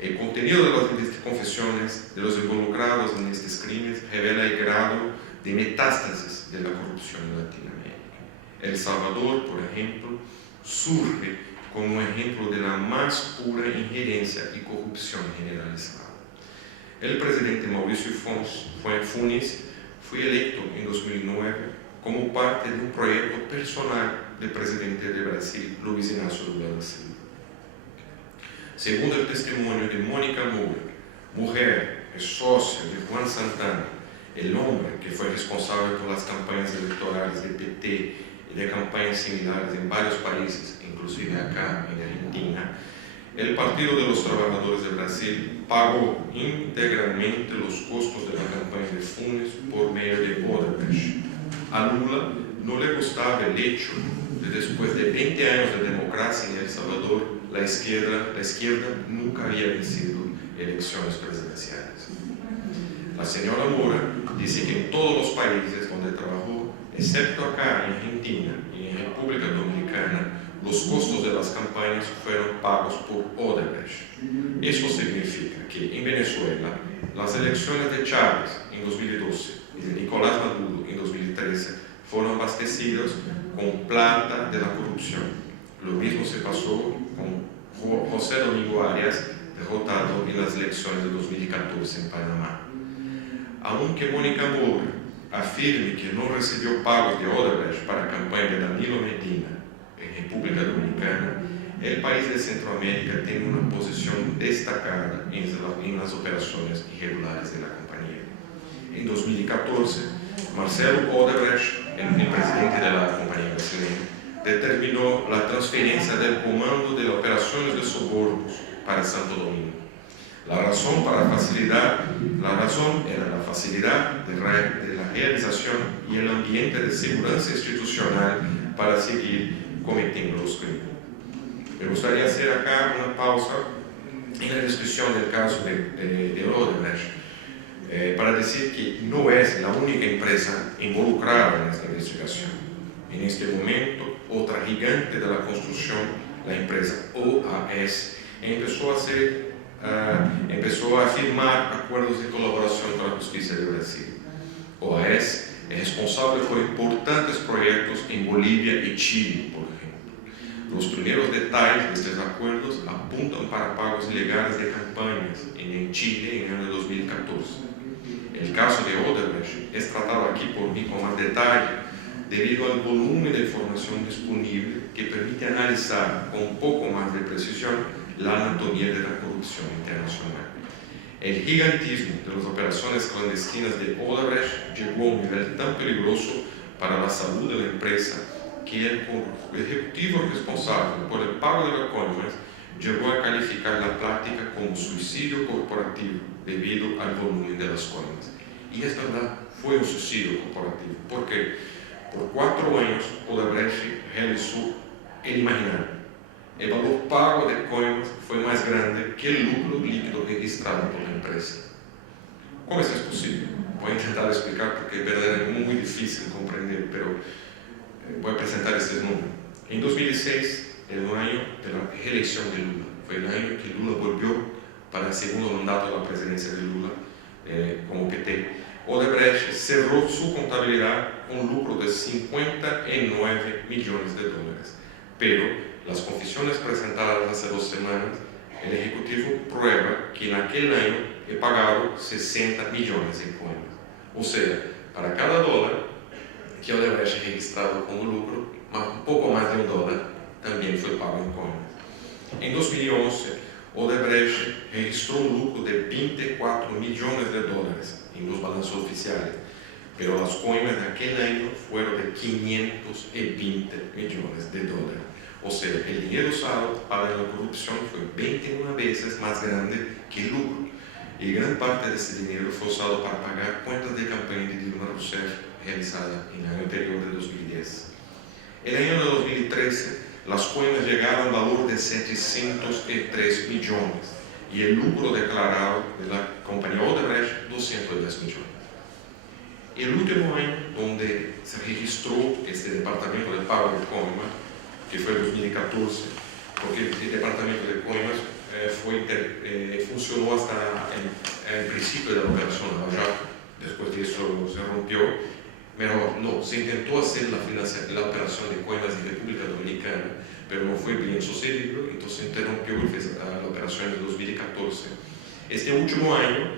El contenido de las confesiones de los involucrados en estos crímenes revela el grado de metástasis de la corrupción en Latinoamérica. El Salvador, por ejemplo, surge como un ejemplo de la más pura injerencia y corrupción generalizada. El presidente Mauricio Funes fue electo en 2009 como parte de un proyecto personal del presidente de Brasil, Luiz Inácio Lula da Silva. Según el testimonio de Mónica Moura, mujer es socio de Juan Santana, el hombre que fue responsable por las campañas electorales de PT y de campañas similares en varios países, inclusive acá en Argentina, el Partido de los Trabajadores de Brasil pagó íntegramente los costos de la campaña de Funes por medio de Odebrecht. A Lula no le gustaba el hecho de después de 20 años de democracia en El Salvador, la izquierda nunca había vencido elecciones presidenciales. La señora Moura dice que en todos los países donde trabajó, excepto acá en Argentina y en República Dominicana, los costos de las campañas fueron pagos por Odebrecht. Eso significa que en Venezuela, las elecciones de Chávez en 2012 y de Nicolás Maduro en 2013 fueron abastecidas con plata de la corrupción. Lo mismo se pasó con José Domingo Arias, derrotado en las elecciones de 2014 en Panamá. Aunque Mónica Moura afirme que no recibió pagos de Odebrecht para la campaña de Danilo Medina en República Dominicana, el país de Centroamérica tiene una posición destacada en las operaciones irregulares de la compañía. En 2014, Marcelo Odebrecht, el presidente de la compañía brasileña, determinó la transferencia del comando de las operaciones de sobornos para Santo Domingo. La razón era la facilidad de la realización y el ambiente de seguridad institucional para seguir cometiendo los crímenes. Me gustaría hacer acá una pausa en la discusión del caso de Odebrecht para decir que no es la única empresa involucrada en esta investigación. En este momento, otra gigante de la construcción, la empresa OAS, empezó a firmar acuerdos de colaboración con la justicia de Brasil. OAS es responsable por importantes proyectos en Bolivia y Chile, por ejemplo. Los primeros detalles de estos acuerdos apuntan para pagos ilegales de campañas en Chile en el año 2014. El caso de Odebrecht es tratado aquí por mí con más detalle debido al volumen de información disponible que permite analizar con un poco más de precisión la anatomía de la corrupción internacional. El gigantismo de las operaciones clandestinas de Odebrecht llegó a un nivel tan peligroso para la salud de la empresa que el ejecutivo responsable por el pago de las coimas llegó a calificar la práctica como suicidio corporativo debido al volumen de las coimas. Y es verdad, fue un suicidio corporativo, porque por 4 años Odebrecht realizó el imaginario. El valor pago de coimas fue más grande que el lucro líquido registrado por la empresa. ¿Cómo eso es posible? Voy a intentar explicar porque es verdaderamente muy difícil comprender, pero voy a presentar este número. En 2006, el año de la reelección de Lula, fue el año que Lula volvió para el segundo mandato de la presidencia de Lula como PT. Odebrecht cerró su contabilidad con un lucro de 59 millones de dólares, pero las confesiones presentadas hace 2 semanas, el Ejecutivo prueba que en aquel año he pagado 60 millones en coimas. O sea, para cada dólar que Odebrecht ha registrado como lucro, un poco más de $1 también fue pago en coimas. En 2011, Odebrecht registró un lucro de 24 millones de dólares en los balanzos oficiales, pero las coimas de aquel año fueron de 520 millones de dólares. O sea, el dinero usado para la corrupción fue 21 veces más grande que el lucro. Y gran parte de ese dinero fue usado para pagar cuentas de campaña de Dilma Rousseff realizada en el año anterior de 2010. En el año de 2013, las coimas llegaron al valor de 703 millones y el lucro declarado de la compañía Odebrecht 210 millones. El último año donde se registró este departamento de pago de coimas, que fue 2014, porque el departamento de coimas funcionó hasta el principio de la operación Lava Jato. Después de eso se rompió, pero no, se intentó hacer la operación de coimas en República Dominicana, pero no fue bien sucedido, entonces se interrumpió la operación de 2014. Este último año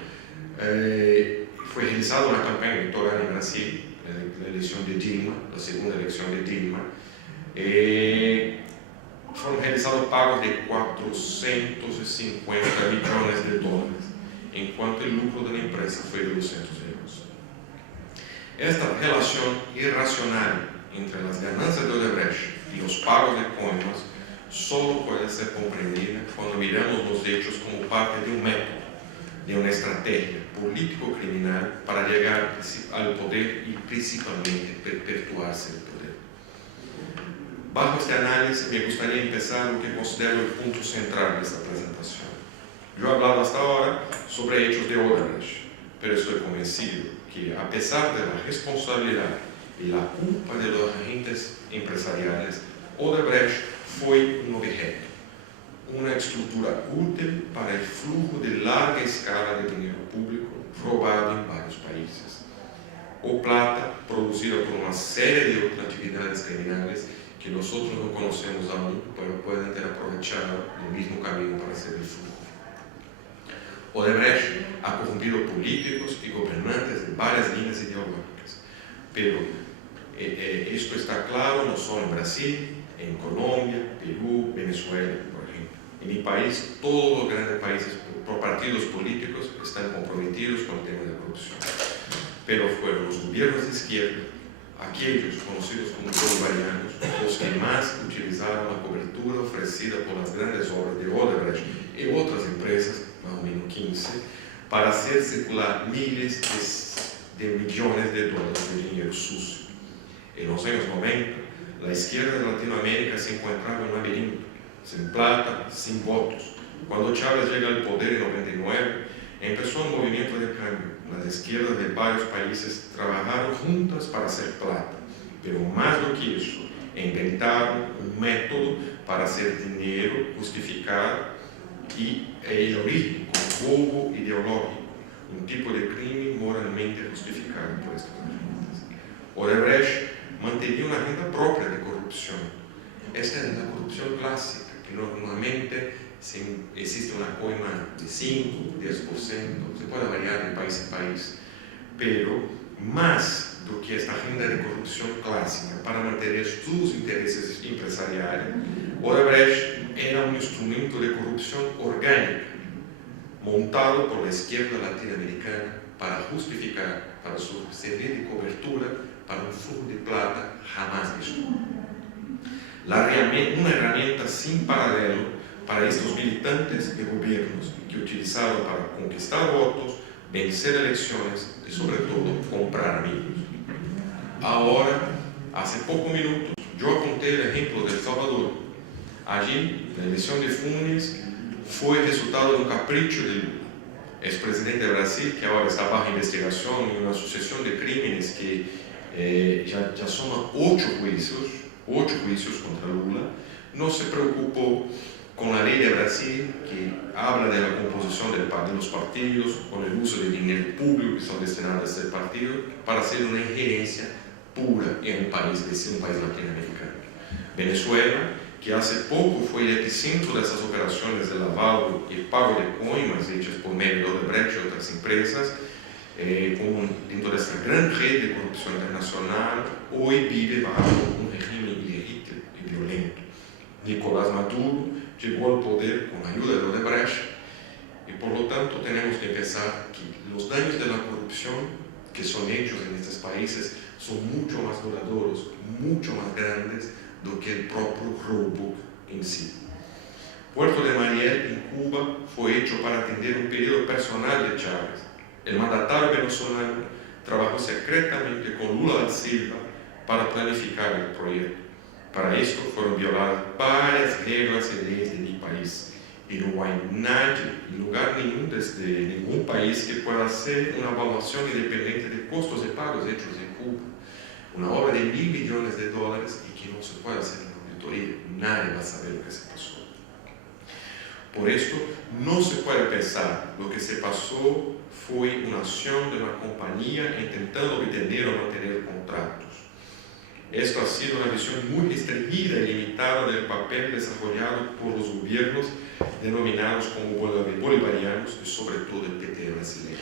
fue realizada una campaña electoral en Brasil, la elección de Dilma, la segunda elección de Dilma. Fueron realizados pagos de 450 millones de dólares en cuanto el lucro de la empresa fue de 200 euros. Esta relación irracional entre las ganancias de Odebrecht y los pagos de coimas solo puede ser comprendida cuando miramos los hechos como parte de un método, de una estrategia político-criminal para llegar al poder y principalmente perpetuarse el poder. Bajo este análisis me gustaría empezar lo que considero el punto central de esta presentación. Yo he hablado hasta ahora sobre hechos de Odebrecht, pero estoy convencido que a pesar de la responsabilidad y la culpa de los agentes empresariales, Odebrecht fue un objeto, una estructura útil para el flujo de larga escala de dinero público robado en varios países, o plata producida por una serie de otras actividades criminales que nosotros no conocemos aún, pero pueden ter aprovechado el mismo camino para hacer el flujo. Odebrecht ha corrompido políticos y gobernantes de varias líneas ideológicas, pero esto está claro no solo en Brasil, en Colombia, Perú, Venezuela, por ejemplo. En mi país, todos los grandes países por partidos políticos están comprometidos con el tema de la corrupción. Pero fueron los gobiernos de izquierda, aquellos conocidos como bolivarianos, los que más utilizaron la cobertura ofrecida por las grandes obras de Odebrecht y otras empresas, más o menos 15, para hacer circular miles de millones de dólares de dinero sucio. En los años 90, la izquierda de Latinoamérica se encontraba en un laberinto, sin plata, sin votos. Cuando Chávez llega al poder en 99, empezó un movimiento de cambio. Las izquierdas de varios países trabajaron juntas para hacer plata, pero más do que eso, inventaron un método para hacer dinero justificado y el origen con robo ideológico, un tipo de crimen moralmente justificado por estos agentes. Odebrecht mantenía una agenda propia de corrupción. Esta es la corrupción clásica, que normalmente existe una coima de 5, 10%, se puede variar de país en país, pero más do que esta agenda de corrupción clásica para mantener sus intereses empresariales, Odebrecht era un instrumento de corrupción orgánica, montado por la izquierda latinoamericana para justificar, para servir de cobertura para un flujo de plata jamás visto. Una herramienta sin paralelo para estos militantes de gobiernos que utilizaron para conquistar votos, vencer elecciones y sobre todo comprar amigos. Ahora, hace pocos minutos, yo apunté el ejemplo de El Salvador. Allí, la elección de Funes fue el resultado de un capricho de Lula, expresidente de Brasil, que ahora está bajo investigación en una sucesión de crímenes que ya son 8 juicios contra Lula. No se preocupó con la ley de Brasil, que habla de la composición de los partidos, con el uso de dinero público que son destinados a ese partido, para hacer una injerencia pura en un país latinoamericano. Venezuela, que hace poco fue el epicentro de esas operaciones de lavado y pago de coimas hechas por medio de Odebrecht y otras empresas, dentro de esta gran red de corrupción internacional, hoy vive bajo un régimen ilegítimo y violento. Nicolás Maduro llegó al poder con la ayuda de Odebrecht y por lo tanto tenemos que pensar que los daños de la corrupción que son hechos en estos países son mucho más duraderos, mucho más grandes do que el propio robo en sí. Puerto de Mariel en Cuba fue hecho para atender un pedido personal de Chávez. El mandatario venezolano trabajó secretamente con Lula da Silva para planificar el proyecto. Para esto fueron violadas varias reglas y leyes de mi país. Y no hay nadie, lugar ningún desde ningún país que pueda hacer una evaluación independiente de costos de pagos hechos en Cuba. Una obra de $1.000 millones y que no se puede hacer una auditoría. Nadie va a saber lo que se pasó. Por esto, no se puede pensar lo que se pasó fue una acción de una compañía intentando obtener o mantener contratos. Esto ha sido una visión muy restringida y limitada del papel desarrollado por los gobiernos denominados como bolivarianos y sobre todo el PT brasileño.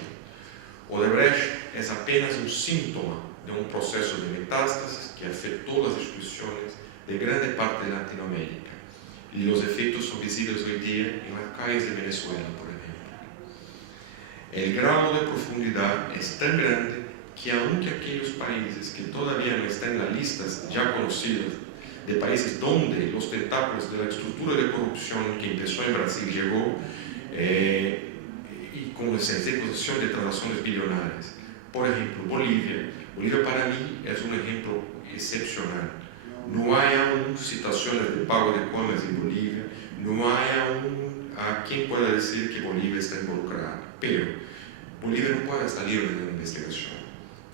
Odebrecht es apenas un síntoma de un proceso de metástasis que afectó las instituciones de grande parte de Latinoamérica y los efectos son visibles hoy día en las calles de Venezuela, por ejemplo. El grado de profundidad es tan grande que aunque aquellos países que todavía no están en las listas ya conocidas de países donde los tentáculos de la estructura de corrupción que empezó en Brasil llegó, y con esa ejecución de transacciones billonarias. Por ejemplo, Bolivia. Bolivia para mí es un ejemplo excepcional. No hay aún situaciones de pago de coimas en Bolivia, no hay aún a quien pueda decir que Bolivia está involucrada, pero Bolivia no puede estar libre de la investigación.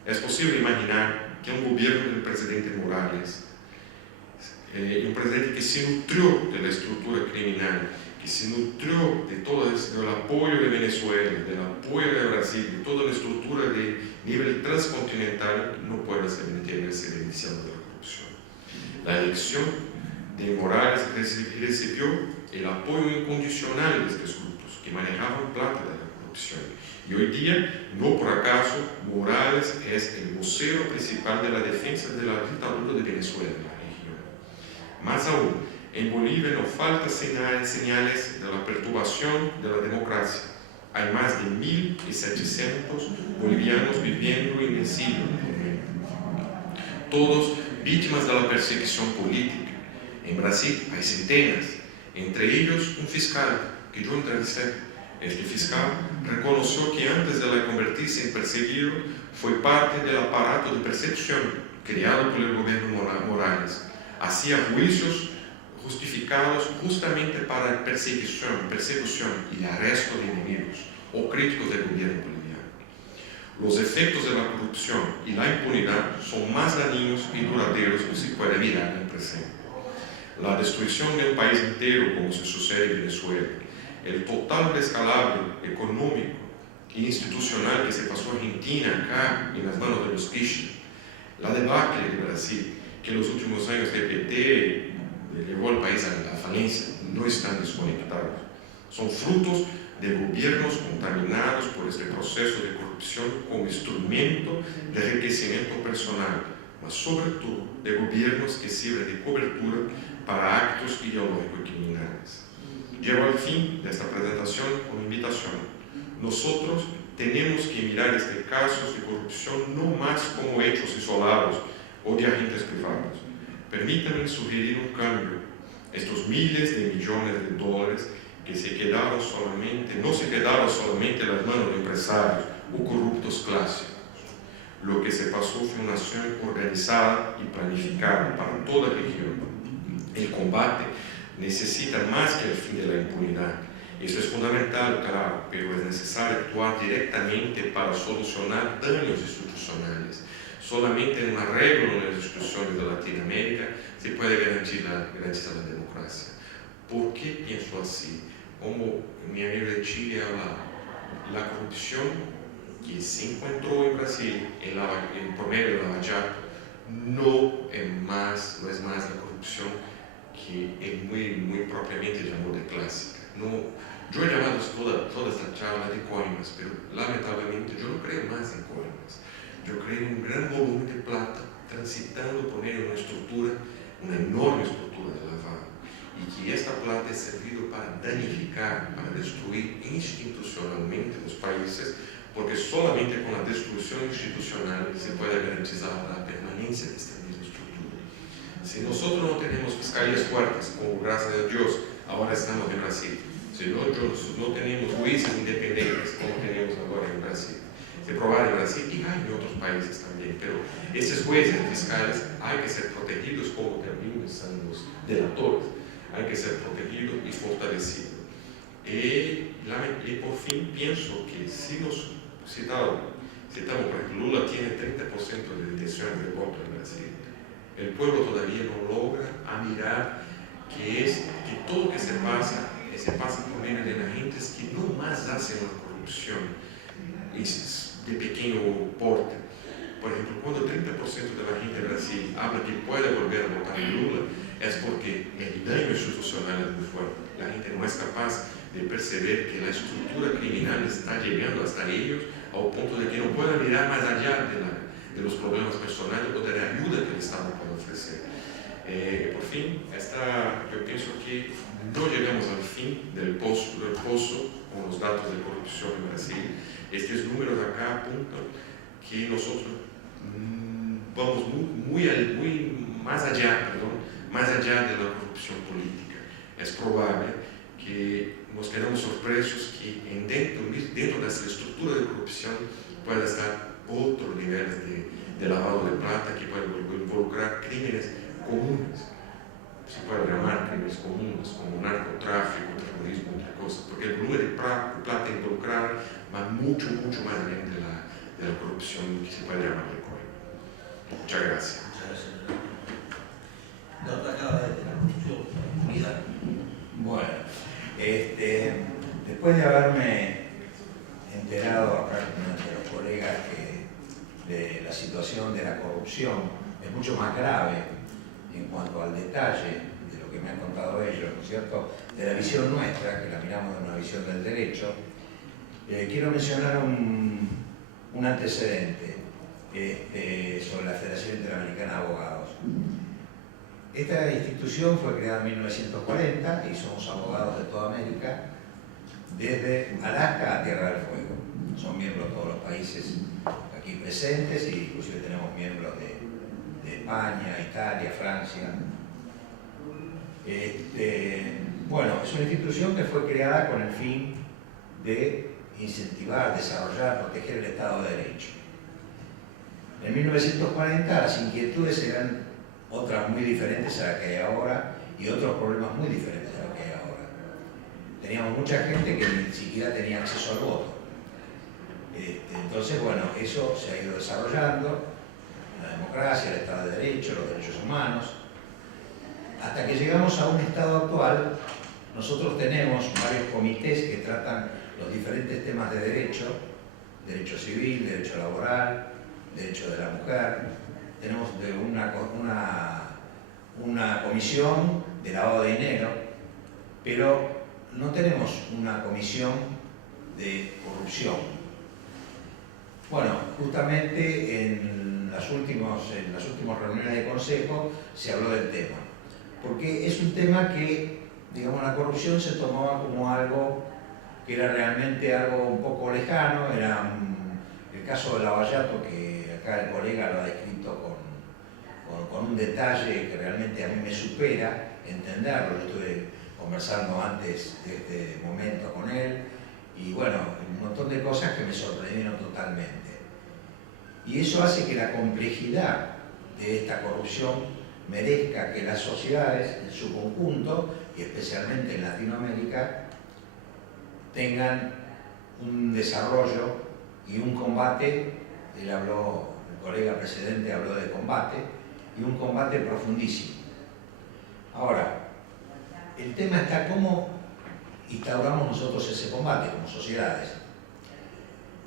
Es posible imaginar que un gobierno del presidente Morales, un presidente que se nutrió de la estructura criminal, que se nutrió de todo el apoyo de Venezuela, del apoyo de Brasil, de toda la estructura de nivel transcontinental, no puede ser beneficiado de la corrupción. La elección de Morales recibió el apoyo incondicional de estos grupos que manejaban plata de la corrupción. Y hoy día, no por acaso, Morales es el vocero principal de la defensa de la dictadura de Venezuela en la región. Más aún, en Bolivia no faltan señales de la perturbación de la democracia. Hay más de 1.700 bolivianos viviendo en exilio, todos víctimas de la persecución política. En Brasil hay centenas, entre ellos un fiscal que yo entrevisté. Este fiscal reconoció que antes de la convertirse en perseguido fue parte del aparato de persecución creado por el gobierno Morales. Hacía juicios justificados justamente para persecución y arresto de enemigos o críticos del gobierno boliviano. Los efectos de la corrupción y la impunidad son más dañinos y duraderos que se puede mirar en el presente. La destrucción de un país entero, como se sucede en Venezuela, el total descalabro económico e institucional que se pasó en Argentina, acá, en las manos de los Kirchner, la debacle de Brasil, que en los últimos años de PT llevó al país a la falencia, no están desconectados. Son frutos de gobiernos contaminados por este proceso de corrupción como instrumento de enriquecimiento personal, mas sobre todo de gobiernos que sirven de cobertura para actos ideológicos y criminales. Llego al fin de esta presentación con invitación. Nosotros tenemos que mirar estos casos de corrupción no más como hechos isolados o de agentes privados. Permítanme sugerir un cambio. Estos miles de millones de dólares que no se quedaron solamente en las manos de empresarios o corruptos clásicos. Lo que se pasó fue una acción organizada y planificada para toda la región. El combate necesita más que el fin de la impunidad. Eso es fundamental, claro, pero es necesario actuar directamente para solucionar daños institucionales. Solamente en un arreglo en las instituciones de Latinoamérica se puede garantizar la democracia. ¿Por qué pienso así? Como mi amigo de Chile habla, la corrupción que se encontró en Brasil por medio de Lava Jato no es más la corrupción que es muy propiamente llamado de clásica. Yo he llamado toda esta charla de coimas, pero lamentablemente yo no creo más en coimas. Yo creo en un gran volumen de plata transitando por medio de una estructura, una enorme estructura de lavado, y que esta plata es servido para dañificar, para destruir institucionalmente los países, porque solamente con la destrucción institucional se puede garantizar la permanencia de esta misma estructura. Si nosotros no tenemos fiscalías fuertes, como gracias a Dios ahora estamos en Brasil, si no tenemos jueces independientes, como tenemos ahora en Brasil, se probar en Brasil y hay en otros países también, pero estos jueces fiscales hay que ser protegidos como también están los delatores, hay que ser protegidos y fortalecidos. Y por fin pienso que si nos citamos, por ejemplo, Lula tiene 30% de intenciones de voto en Brasil, el pueblo todavía no logra mirar que todo lo que se pasa por medio de agentes que no más hacen la corrupción de pequeño porte. Por ejemplo, cuando el 30% de la gente de Brasil habla que puede volver a votar en Lula, es porque el daño institucional es muy fuerte. La gente no es capaz de perceber que la estructura criminal está llegando hasta ellos a un punto de que no pueden mirar más allá de los problemas personales o de la ayuda que el Estado puede ofrecer. Por fin, yo pienso que no llegamos al fin del pozo con los datos de corrupción en Brasil. Estos números acá apuntan que nosotros vamos muy más allá de la corrupción política. Es probable que nos quedemos sorpresos que dentro de esa estructura de corrupción pueda estar otros niveles de lavado de plata que pueden involucrar crímenes comunes. Se puede llamar crímenes comunes como narcotráfico, terrorismo, entre cosas, porque el volumen de plata involucrada va mucho más allá de la corrupción que se puede llamar de COE. Muchas gracias. Muchas gracias. La otra cara de la construcción unida. Bueno, después de haberme enterado acá entre los colegas que de la situación de la corrupción es mucho más grave en cuanto al detalle de lo que me han contado ellos, ¿no es cierto?, de la visión nuestra, que la miramos de una visión del derecho, quiero mencionar un antecedente sobre la Federación Interamericana de Abogados. Esta institución fue creada en 1940 y somos abogados de toda América, desde Alaska a Tierra del Fuego. Son miembros de todos los países aquí presentes e inclusive tenemos miembros de España, Italia, Francia. Bueno, es una institución que fue creada con el fin de incentivar, desarrollar, proteger el Estado de Derecho. En 1940 las inquietudes eran otras muy diferentes a las que hay ahora y otros problemas muy diferentes a los que hay ahora. Teníamos mucha gente que ni siquiera tenía acceso al voto. Entonces, bueno, eso se ha ido desarrollando, la democracia, el Estado de Derecho, los derechos humanos, hasta que llegamos a un estado actual. Nosotros tenemos varios comités que tratan los diferentes temas de derecho civil, derecho laboral, derecho de la mujer. Tenemos una comisión de lavado de dinero, pero no tenemos una comisión de corrupción. Bueno, justamente en las últimas reuniones de consejo se habló del tema, porque es un tema que, digamos, la corrupción se tomaba como algo que era realmente algo un poco lejano. Era el caso de Lavallato, que acá el colega lo ha descrito con un detalle que realmente a mí me supera entenderlo. Yo estuve conversando antes de este momento con él y bueno, un montón de cosas que me sorprendieron totalmente. Y eso hace que la complejidad de esta corrupción merezca que las sociedades en su conjunto, y especialmente en Latinoamérica, tengan un desarrollo y un combate. Él habló, el colega precedente habló de combate, y un combate profundísimo. Ahora, el tema está cómo instauramos nosotros ese combate como sociedades.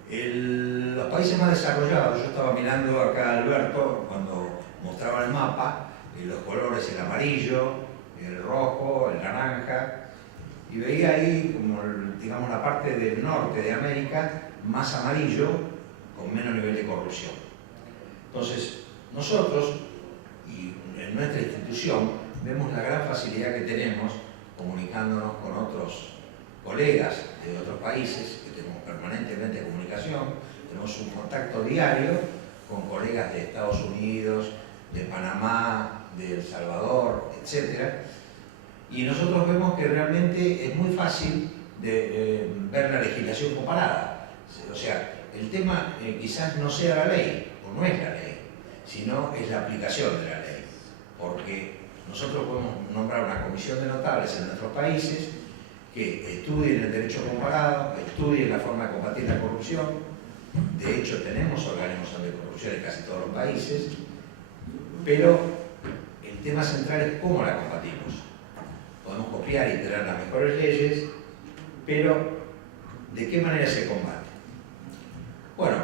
Los países más desarrollados, yo estaba mirando acá a Alberto cuando mostraba el mapa, los colores, el amarillo, el rojo, el naranja, y veía ahí como, digamos, la parte del norte de América más amarillo, con menos nivel de corrupción. Entonces, nosotros, y en nuestra institución, vemos la gran facilidad que tenemos comunicándonos con otros colegas de otros países, que tenemos permanentemente comunicación, tenemos un contacto diario con colegas de Estados Unidos, de Panamá, de El Salvador, etc. Y nosotros vemos que realmente es muy fácil de ver la legislación comparada. O sea, el tema quizás no sea la ley, o no es la ley, sino es la aplicación de la ley. Porque nosotros podemos nombrar una comisión de notables en nuestros países que estudien el derecho comparado, estudien la forma de combatir la corrupción. De hecho, tenemos organismos anticorrupción en casi todos los países, pero el tema central es cómo la combatimos. Podemos copiar y tener las mejores leyes, pero ¿de qué manera se combate? Bueno,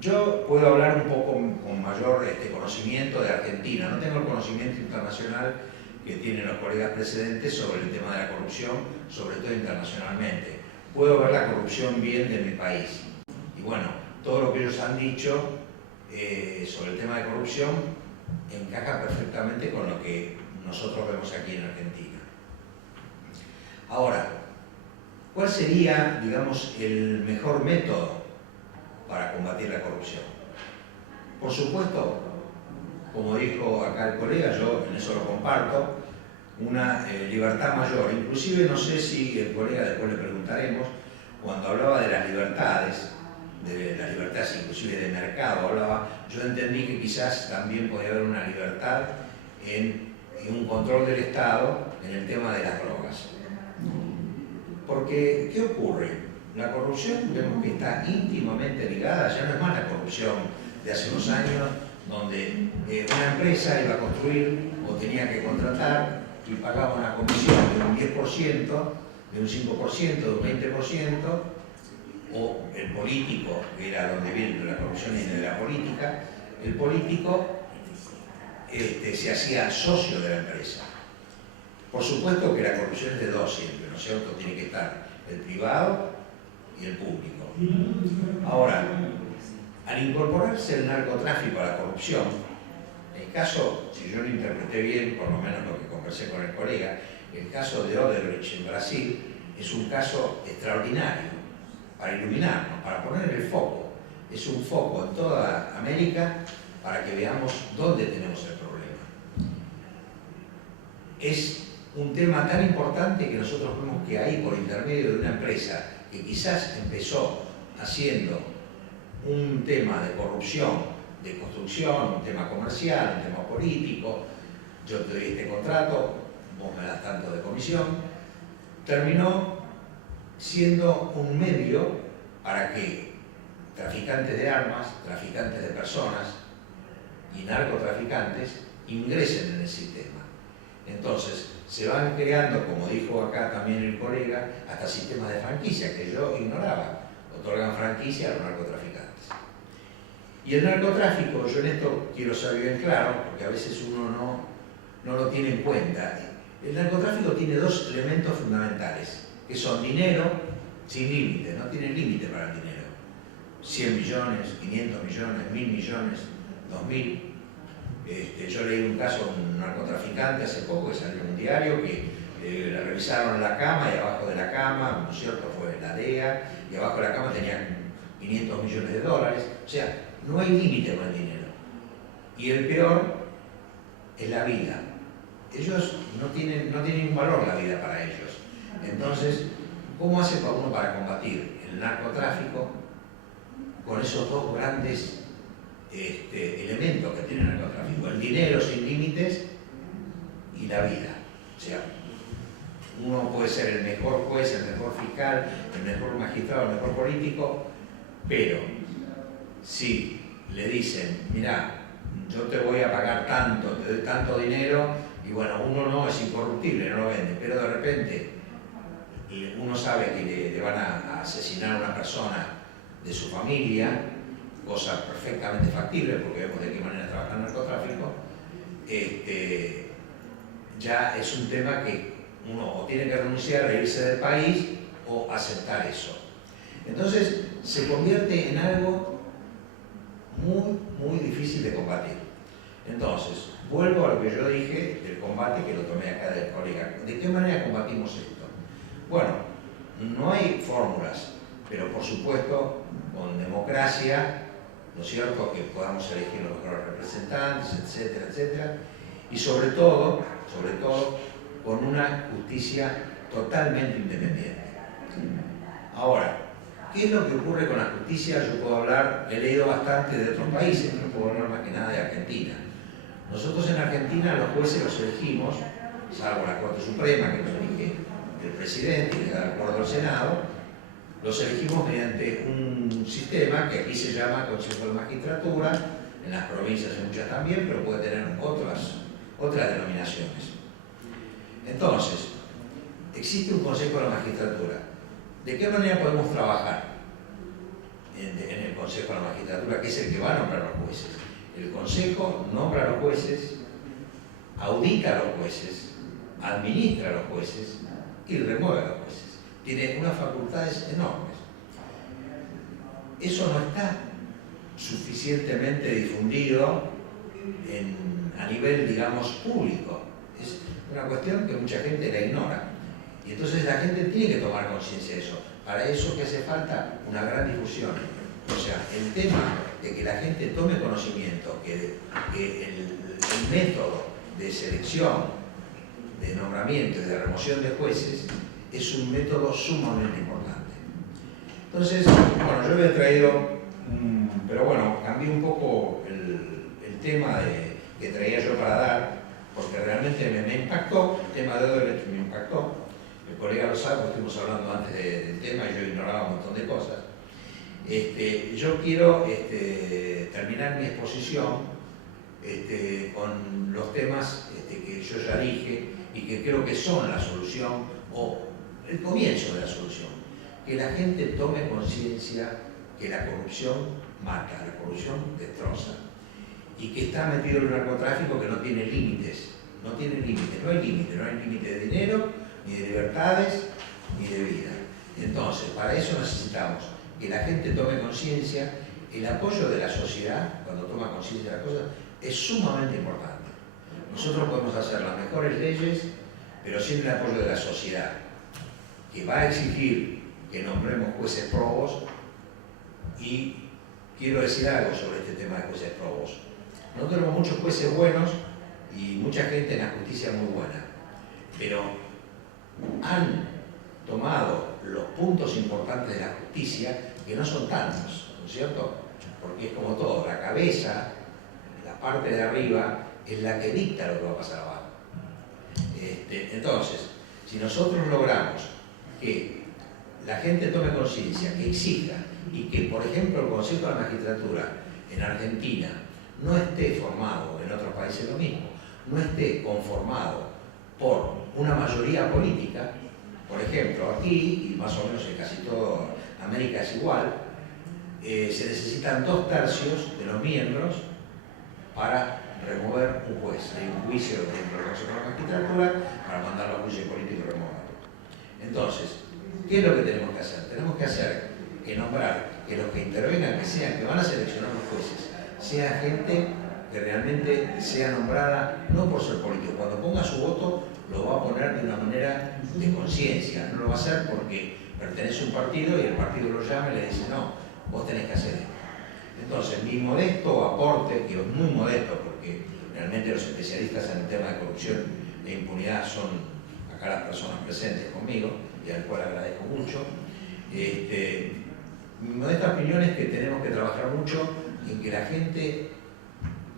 yo puedo hablar un poco con mayor conocimiento de Argentina. No tengo el conocimiento internacional que tienen los colegas precedentes sobre el tema de la corrupción, sobre todo internacionalmente. Puedo ver la corrupción bien de mi país. Y bueno, todo lo que ellos han dicho sobre el tema de corrupción encaja perfectamente con lo que nosotros vemos aquí en Argentina. Ahora, ¿Cuál sería, digamos, el mejor método para combatir la corrupción? Por supuesto, como dijo acá el colega, yo en eso lo comparto, una libertad mayor. Inclusive, no sé si el colega, después le preguntaremos, cuando hablaba de las libertades inclusive de mercado, yo entendí que quizás también podía haber una libertad en un control del Estado en el tema de las drogas. Porque, ¿qué ocurre? La corrupción vemos que está íntimamente ligada, ya no es más la corrupción de hace unos años, donde una empresa iba a construir o tenía que contratar y pagaba una comisión de un 10%, de un 5%, de un 20%, o el político, que era donde viene la corrupción y de la política, el político se hacía socio de la empresa. Por supuesto que la corrupción es de dos siempre, ¿no es cierto? Tiene que estar el privado y el público. Ahora, al incorporarse el narcotráfico a la corrupción, el caso, si yo lo interpreté bien, por lo menos lo que conversé con el colega, el caso de Odebrecht en Brasil es un caso extraordinario para iluminarnos, para poner el foco. Es un foco en toda América para que veamos dónde tenemos el problema. Es un tema tan importante que nosotros vemos que ahí, por intermedio de una empresa que quizás empezó haciendo un tema de corrupción, de construcción, un tema comercial, un tema político, yo te doy este contrato, vos me das tanto de comisión, terminó siendo un medio para que traficantes de armas, traficantes de personas y narcotraficantes ingresen en el sistema. Entonces, se van creando, como dijo acá también el colega, hasta sistemas de franquicia que yo ignoraba. Otorgan franquicia a los narcotraficantes. Y el narcotráfico, yo en esto quiero ser bien claro, porque a veces uno no lo tiene en cuenta. El narcotráfico tiene dos elementos fundamentales, que son dinero sin límite, no tiene límite para el dinero. 100 millones, 500 millones, 1000 millones, 2000. Yo leí un caso de un narcotraficante hace poco que salió en un diario que le revisaron la cama y abajo de la cama, ¿no es cierto?, fue la DEA, y abajo de la cama tenían 500 millones de dólares. O sea, no hay límite con el dinero. Y el peor es la vida. Ellos no tienen un valor la vida para ellos. Entonces, ¿cómo hace uno para combatir el narcotráfico con esos dos grandes elementos que tiene el narcotráfico? El dinero sin límites y la vida. O sea, uno puede ser el mejor juez, el mejor fiscal, el mejor magistrado, el mejor político, pero si le dicen, mira, yo te voy a pagar tanto, te doy tanto dinero, y bueno, uno no es incorruptible, no lo vende, pero de repente uno sabe que le van a asesinar a una persona de su familia, cosa perfectamente factible porque vemos de qué manera trabaja el narcotráfico, ya es un tema que uno o tiene que renunciar a irse del país o aceptar eso. Entonces se convierte en algo muy difícil de combatir. Entonces, vuelvo a lo que yo dije del combate, que lo tomé acá del colega. ¿De qué manera combatimos esto? Bueno, no hay fórmulas, pero por supuesto con democracia, ¿no es cierto?, que podamos elegir los mejores representantes, etcétera, etcétera, y sobre todo con una justicia totalmente independiente. Ahora, ¿qué es lo que ocurre con la justicia? Yo puedo hablar, he leído bastante de otros países, pero puedo hablar más que nada de Argentina. Nosotros en Argentina los jueces los elegimos, salvo la Corte Suprema, que lo elige el presidente y le da el acuerdo al Senado, los elegimos mediante un sistema que aquí se llama Consejo de Magistratura, en las provincias hay muchas también, pero puede tener otras denominaciones. Entonces, existe un Consejo de la Magistratura. ¿De qué manera podemos trabajar en el Consejo de la Magistratura, que es el que va a nombrar a los jueces? El Consejo nombra a los jueces, audita a los jueces, administra a los jueces y remueve a los jueces. Tiene unas facultades enormes. Eso no está suficientemente difundido a nivel, digamos, público. Es una cuestión que mucha gente la ignora. Y entonces la gente tiene que tomar conciencia de eso. Para eso que hace falta una gran difusión. O sea, el tema de que la gente tome conocimiento, que el método de selección, de nombramiento y de remoción de jueces es un método sumamente importante. Entonces, bueno, yo había traído, pero bueno, cambié un poco el tema que traía yo para dar, porque realmente me impactó, el tema de Odebrecht me impactó. El colega lo sabe, porque estuvimos hablando antes del tema y yo ignoraba un montón de cosas. Yo quiero terminar mi exposición con los temas que yo ya dije y que creo que son la solución o el comienzo de la solución. Que la gente tome conciencia que la corrupción mata, la corrupción destroza y que está metido en el narcotráfico que no tiene límites, no hay límite de dinero, ni de libertades, ni de vida. Entonces, para eso necesitamos que la gente tome conciencia. El apoyo de la sociedad, cuando toma conciencia de las cosas, es sumamente importante. Nosotros podemos hacer las mejores leyes, pero sin el apoyo de la sociedad, que va a exigir que nombremos jueces probos. Y quiero decir algo sobre este tema de jueces probos. Nosotros tenemos muchos jueces buenos y mucha gente en la justicia muy buena, pero han tomado los puntos importantes de la justicia, que no son tantos, ¿no es cierto? Porque es como todo, la cabeza, la parte de arriba, es la que dicta lo que va a pasar abajo. Entonces, si nosotros logramos que la gente tome conciencia, que exija, y que, por ejemplo, el Consejo de la Magistratura en Argentina no esté formado, en otros países lo mismo, no esté conformado por una mayoría política. Por ejemplo, aquí, y más o menos en casi toda América es igual, se necesitan 2/3 de los miembros para remover un juez. Hay un juicio dentro del Consejo de la Magistratura para mandarlo a juicio político y removerlo. Entonces, ¿qué es lo que tenemos que hacer? Tenemos que hacer que nombrar, que los que intervengan, que van a seleccionar los jueces, sea gente que realmente sea nombrada no por ser político. Cuando ponga su voto lo va a poner de una manera de conciencia, no lo va a hacer porque pertenece a un partido y el partido lo llama y le dice no, vos tenés que hacer esto. Entonces, mi modesto aporte, que es muy modesto porque realmente los especialistas en el tema de corrupción e impunidad son acá las personas presentes conmigo y al cual agradezco mucho, mi modesta opinión es que tenemos que trabajar mucho en que la gente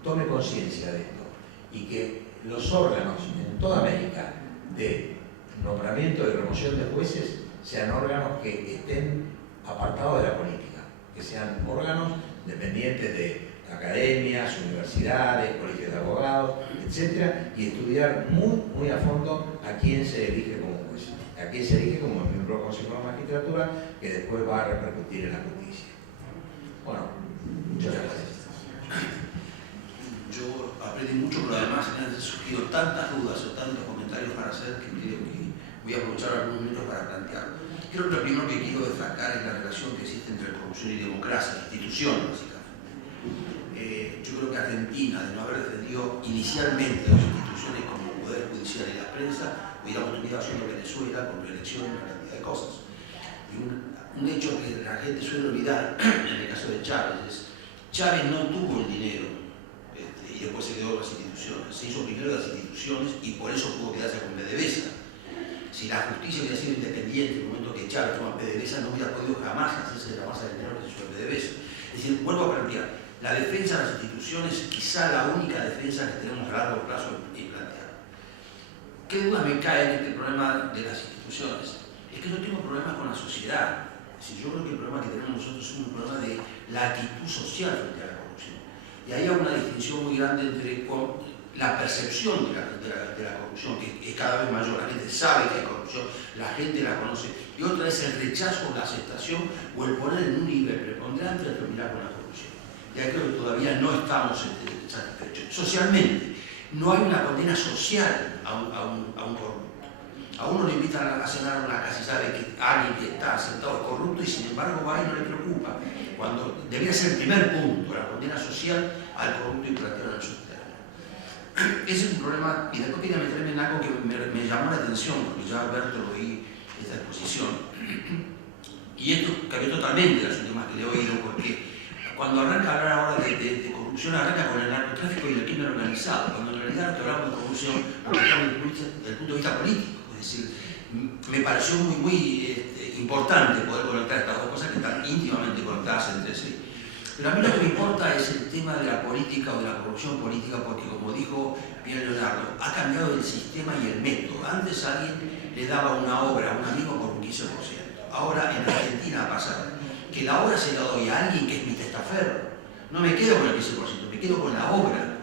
tome conciencia de esto y que los órganos en toda América de nombramiento y remoción de jueces sean órganos que estén apartados de la política, que sean órganos dependientes de academias, universidades, colegios de abogados, etc. Y estudiar muy a fondo a quién se elige como juez, a quién se elige como miembro del Consejo de la Magistratura, que después va a repercutir en la justicia. Bueno, muchas gracias. Yo aprendí mucho, pero además me han surgido tantas dudas o tantos comentarios para hacer que creo que voy a aprovechar algunos minutos para plantearlo. Creo que lo primero que quiero destacar es la relación que existe entre corrupción y democracia, institución, básicamente. Yo creo que Argentina, de no haber defendido inicialmente las instituciones como el Poder Judicial y la prensa, hubiéramos tenido haciendo Venezuela con reelección y una cantidad de cosas. Y un hecho que la gente suele olvidar, en el caso de Chávez, es Chávez no tuvo el dinero y después se quedó con las instituciones. Se hizo primero las instituciones y por eso pudo quedarse con PDVSA. Si la justicia hubiera sido independiente en el momento que Chávez toma PDVSA, no hubiera podido jamás hacerse de la masa del dinero que se hizo en PDVSA. Es decir, vuelvo a plantear, la defensa de las instituciones es quizá la única defensa que tenemos a largo plazo en plantear. ¿Qué duda me cae en este problema de las instituciones? Es que no tengo problemas con la sociedad. Es decir, yo creo que el problema que tenemos nosotros es un problema de la actitud social frente a la corrupción. Y ahí hay una distinción muy grande entre la percepción de la corrupción, que es cada vez mayor. La gente sabe que hay corrupción, la gente la conoce. Y otra es el rechazo, la aceptación o el poner en un nivel preponderante de terminar con la corrupción. Y ahí creo que todavía no estamos satisfechos. Socialmente, no hay una condena social a un corrupto. A uno le invitan a cenar a una casa y sabe que alguien que está sentado es corrupto y sin embargo va y no le preocupa. Cuando debería ser el primer punto, la condena social al corrupto y plantearlo en el subterráneo. Ese es un problema, y después quería meterme en algo que me llamó la atención, porque ya Alberto lo vi esta exposición. Y esto cambió totalmente las últimas que le he oído, porque cuando arranca a hablar ahora de corrupción, arranca con el narcotráfico y el crimen organizado, cuando en realidad lo que hablamos de corrupción lo estamos desde el punto de vista político. Es decir, me pareció muy importante poder conectar estas dos cosas que están íntimamente conectadas entre sí. Pero a mí lo que me importa es el tema de la política o de la corrupción política, porque como dijo bien Leonardo, ha cambiado el sistema y el método. Antes alguien le daba una obra a un amigo por un 15%. Ahora en Argentina ha pasado que la obra se la doy a alguien que es mi testaferro. No me quedo con el 15%, me quedo con la obra.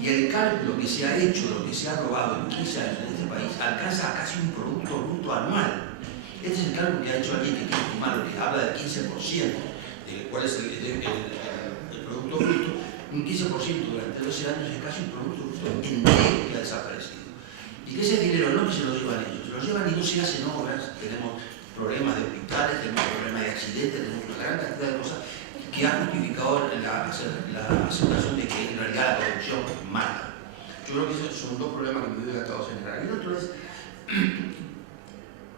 Y el cálculo que se ha hecho, lo que se ha robado en 15 años en este país, alcanza a casi un producto bruto anual. Este es el cálculo que ha hecho alguien que quiere estimar, que habla del 15%, de cuál es el producto bruto. Un 15% durante 12 años es casi un producto bruto entero que ha desaparecido. Y que ese dinero no que se lo llevan ellos, se lo llevan y no se hacen obras. Tenemos problemas de hospitales, tenemos problemas de accidentes, tenemos una gran cantidad de cosas que ha justificado la aceptación de que en realidad la corrupción mata. Yo creo que esos son dos problemas que me hubiera tratado de generar. Y el otro es,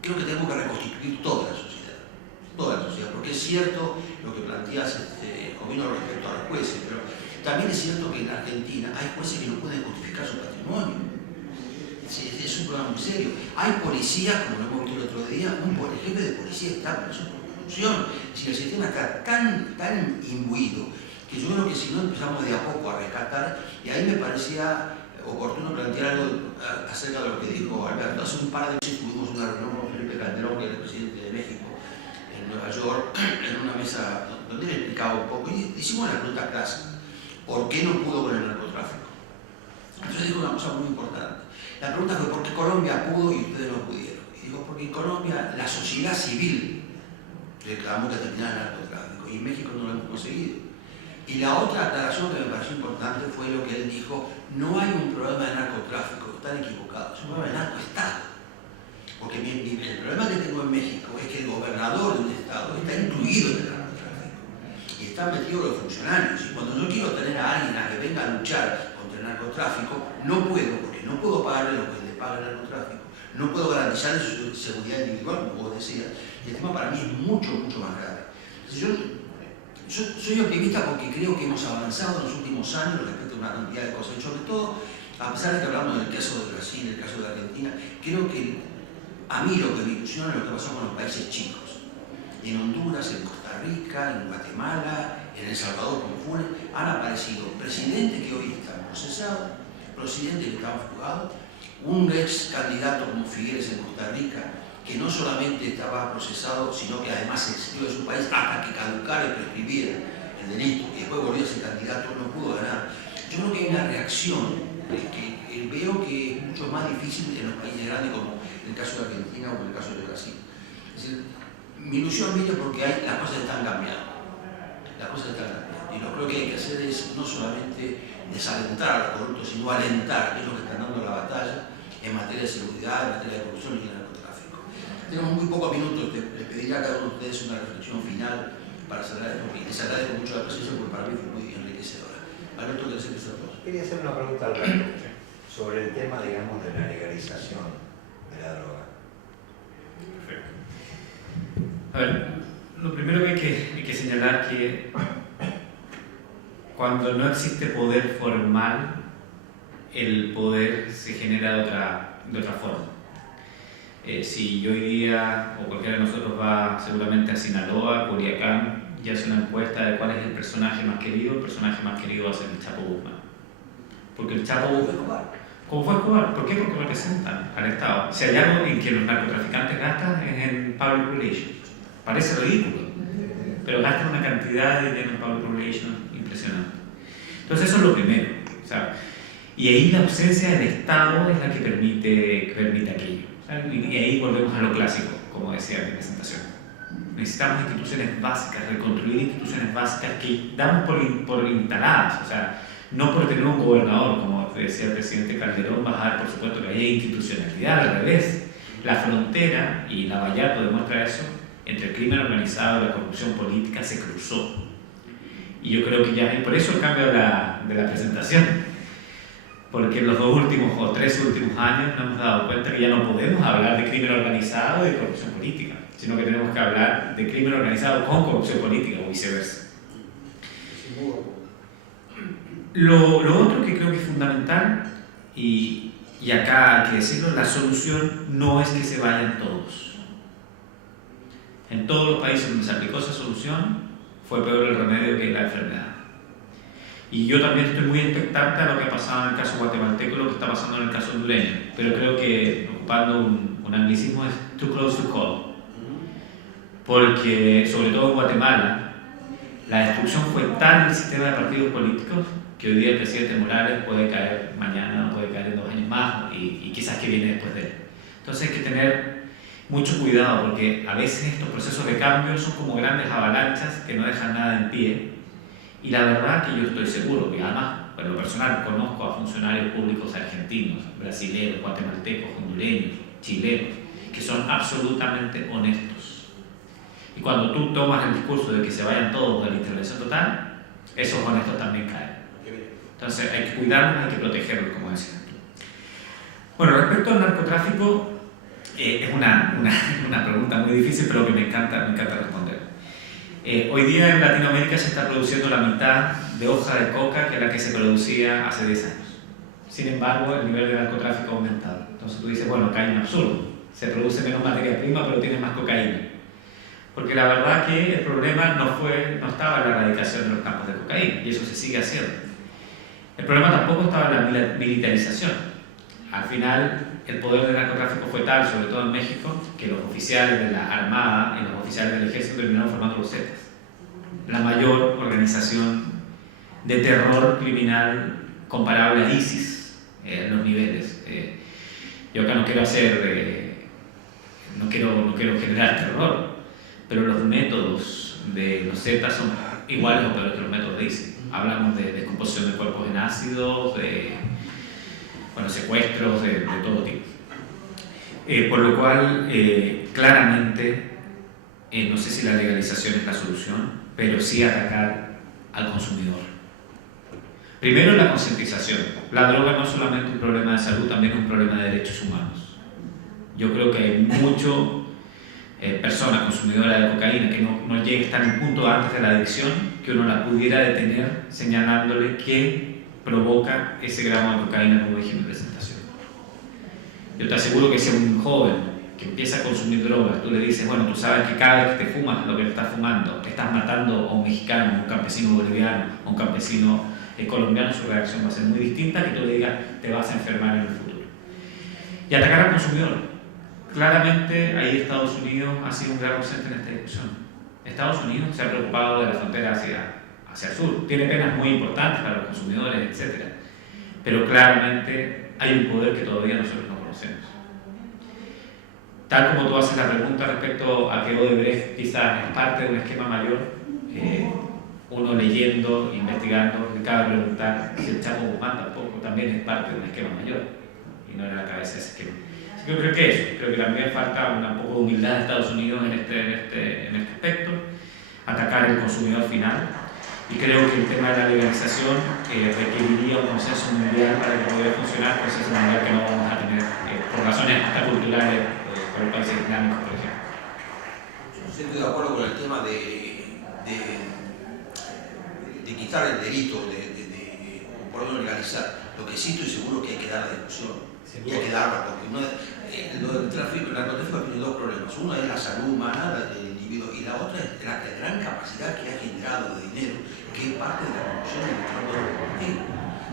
creo que tenemos que reconstituir toda la sociedad, porque es cierto lo que planteas, Jovino, respecto a los jueces, pero también es cierto que en Argentina hay jueces que no pueden justificar su patrimonio. Es un problema muy serio. Hay policías, como lo hemos visto el otro día, el jefe de policía está preso por corrupción. Si el sistema está tan imbuido que yo creo que si no empezamos de a poco a rescatar, y ahí me parecía oportuno plantear algo acerca de lo que dijo Alberto. Hace un par de meses tuvimos una reunión con Felipe Calderón, que es el presidente de México, en Nueva York, en una mesa donde él explicaba un poco, y hicimos la pregunta clásica: ¿por qué no pudo con el narcotráfico? Entonces dijo una cosa muy importante. La pregunta fue: ¿por qué Colombia pudo y ustedes no pudieron? Y dijo: porque en Colombia la sociedad civil reclamó que terminara el narcotráfico y en México no lo hemos conseguido. Y la otra aclaración que me pareció importante fue lo que él dijo: no hay un problema de narcotráfico, están equivocados, es un problema de narcoestado. Porque el problema que tengo en México es que el gobernador de un estado está incluido en el narcotráfico y están metidos los funcionarios. Y cuando yo quiero tener a alguien a que venga a luchar contra el narcotráfico, no puedo, porque no puedo pagarle lo que le paga el narcotráfico, no puedo garantizar su seguridad individual, como vos decías. Y el tema para mí es mucho más grave. Entonces yo soy optimista porque creo que hemos avanzado en los últimos años respecto a una cantidad de cosas. Y sobre todo, a pesar de que hablamos del caso de Brasil, del caso de Argentina, creo que a mí lo que me ilusiona es lo que pasó con los países chicos. En Honduras, en Costa Rica, en Guatemala, en El Salvador, con Funes, han aparecido presidentes que hoy están procesados, presidentes que estaban fugados, un ex candidato como Figueres en Costa Rica, que no solamente estaba procesado, sino que además se exilió de su país hasta que caducara y prescribiera el delito, y después volvió a ser candidato, no pudo ganar. Yo creo que hay una reacción que veo que es mucho más difícil en los países grandes, como en el caso de Argentina o en el caso de Brasil. Es decir, mi ilusión viene porque las cosas están cambiando. Las cosas están cambiando. Y lo que hay que hacer es no solamente desalentar a los corruptos, sino alentar a aquellos que están dando la batalla en materia de seguridad, en materia de corrupción y de narcotráfico. Tenemos muy pocos minutos, les pediría a cada uno de ustedes una reflexión final para cerrar esto, y les agradezco mucho la presencia porque para mí fue muy enriquecedora. Alberto, ¿querés empezar vos? Quería hacer una pregunta al Alberto sobre el tema, digamos, de la legalización de la droga. Perfecto. A ver, lo primero que hay que señalar que cuando no existe poder formal, el poder se genera de otra forma. Si yo hoy día, o cualquiera de nosotros va seguramente a Sinaloa, Culiacán, y hace una encuesta de cuál es el personaje más querido va a ser el Chapo Guzmán. Porque el Chapo Guzmán, ¿cómo fue Escobar? ¿Por qué? Porque representan al Estado. Si hay algo en que los narcotraficantes gastan es en public relations. Parece ridículo, pero gastan una cantidad de dinero en public relations impresionante. Entonces eso es lo primero. O sea, y ahí la ausencia del Estado es la que permite aquello. Y ahí volvemos a lo clásico, como decía en mi presentación. Necesitamos instituciones básicas, reconstruir instituciones básicas que damos por instaladas. O sea, no por tener un gobernador, como decía el presidente Calderón, bajar, por supuesto, que haya institucionalidad, al revés. La frontera, y Lavallato demuestra eso, entre el crimen organizado y la corrupción política se cruzó. Y yo creo que ya, y por eso el cambio de la presentación. porque en los 2 últimos o 3 últimos años nos hemos dado cuenta que ya no podemos hablar de crimen organizado y de corrupción política, sino que tenemos que hablar de crimen organizado con corrupción política o viceversa. Lo otro que creo que es fundamental, y acá hay que decirlo, la solución no es que se vayan todos. En todos los países donde se aplicó esa solución fue peor el remedio que la enfermedad. Y yo también estoy muy expectante a lo que ha pasado en el caso guatemalteco y lo que está pasando en el caso hondureño, pero creo que, ocupando un anglicismo, es too close to call. Porque, sobre todo en Guatemala, la destrucción fue tal del sistema de partidos políticos que hoy día el presidente Morales puede caer mañana, puede caer en 2 años más y quizás que viene después de él. Entonces hay que tener mucho cuidado porque a veces estos procesos de cambio son como grandes avalanchas que no dejan nada en pie. Y la verdad que yo estoy seguro, que además, en lo personal, conozco a funcionarios públicos argentinos, brasileños, guatemaltecos, hondureños, chilenos, que son absolutamente honestos. Y cuando tú tomas el discurso de que se vayan todos de la intervención total, esos honestos también caen. Entonces hay que cuidarlos, hay que protegerlos, como decías tú. Bueno, respecto al narcotráfico, es una pregunta muy difícil, pero que me encanta responder. Hoy día en Latinoamérica se está produciendo la mitad de hoja de coca que la que se producía hace 10 años. Sin embargo, el nivel de narcotráfico ha aumentado. Entonces tú dices, bueno, acá hay un absurdo. Se produce menos materia prima, pero tienes más cocaína. Porque la verdad que el problema no estaba en la erradicación de los campos de cocaína, y eso se sigue haciendo. El problema tampoco estaba en la militarización. Al final, el poder del narcotráfico fue tal, sobre todo en México, que los oficiales de la Armada y los oficiales del Ejército terminaron formando los Zetas, la mayor organización de terror criminal comparable a ISIS en los niveles. Yo acá no quiero generar terror, pero los métodos de los Zetas son iguales o peores que los métodos de ISIS. Hablamos de descomposición de cuerpos en ácidos, de secuestros de todo tipo. Por lo cual, claramente, no sé si la legalización es la solución, pero sí atacar al consumidor. Primero, la concientización. La droga no es solamente un problema de salud, también es un problema de derechos humanos. Yo creo que hay mucho personas consumidoras de cocaína que no llega a estar en un punto antes de la adicción que uno la pudiera detener señalándole que provoca ese gramo de cocaína, como dije en mi presentación. Yo te aseguro que si a un joven que empieza a consumir drogas, tú le dices, bueno, tú sabes que cada vez que te fumas lo que te estás fumando, estás matando a un mexicano, a un campesino boliviano, a un campesino colombiano, su reacción va a ser muy distinta que tú le digas, te vas a enfermar en el futuro. Y atacar al consumidor. Claramente ahí Estados Unidos ha sido un gran ausente en esta discusión. Estados Unidos se ha preocupado de la frontera hacia el sur, tiene penas muy importantes para los consumidores, etc. Pero claramente hay un poder que todavía nosotros no conocemos. Tal como tú haces la pregunta respecto a que Odebrecht quizás es parte de un esquema mayor, uno leyendo, investigando, le cabe preguntar si el Chapo Guzmán tampoco también es parte de un esquema mayor y no era la cabeza de ese esquema. Así que yo creo que eso, creo que también falta un poco de humildad de Estados Unidos en este aspecto, atacar el consumidor final. Y creo que el tema de la legalización requeriría un consenso mundial para que pudiera funcionar, un consenso mundial que no vamos a tener por razones hasta culturales por los países islámicos, por ejemplo. Yo estoy de acuerdo con el tema de quitar el delito, por no legalizar. Lo que sí estoy seguro que hay que dar la discusión, y hay que darla, porque el narcotráfico tiene 2 problemas. Uno es la salud humana del individuo y la otra es la gran capacidad que ha generado de dinero, que es parte de la corrupción y del tráfico de combustible.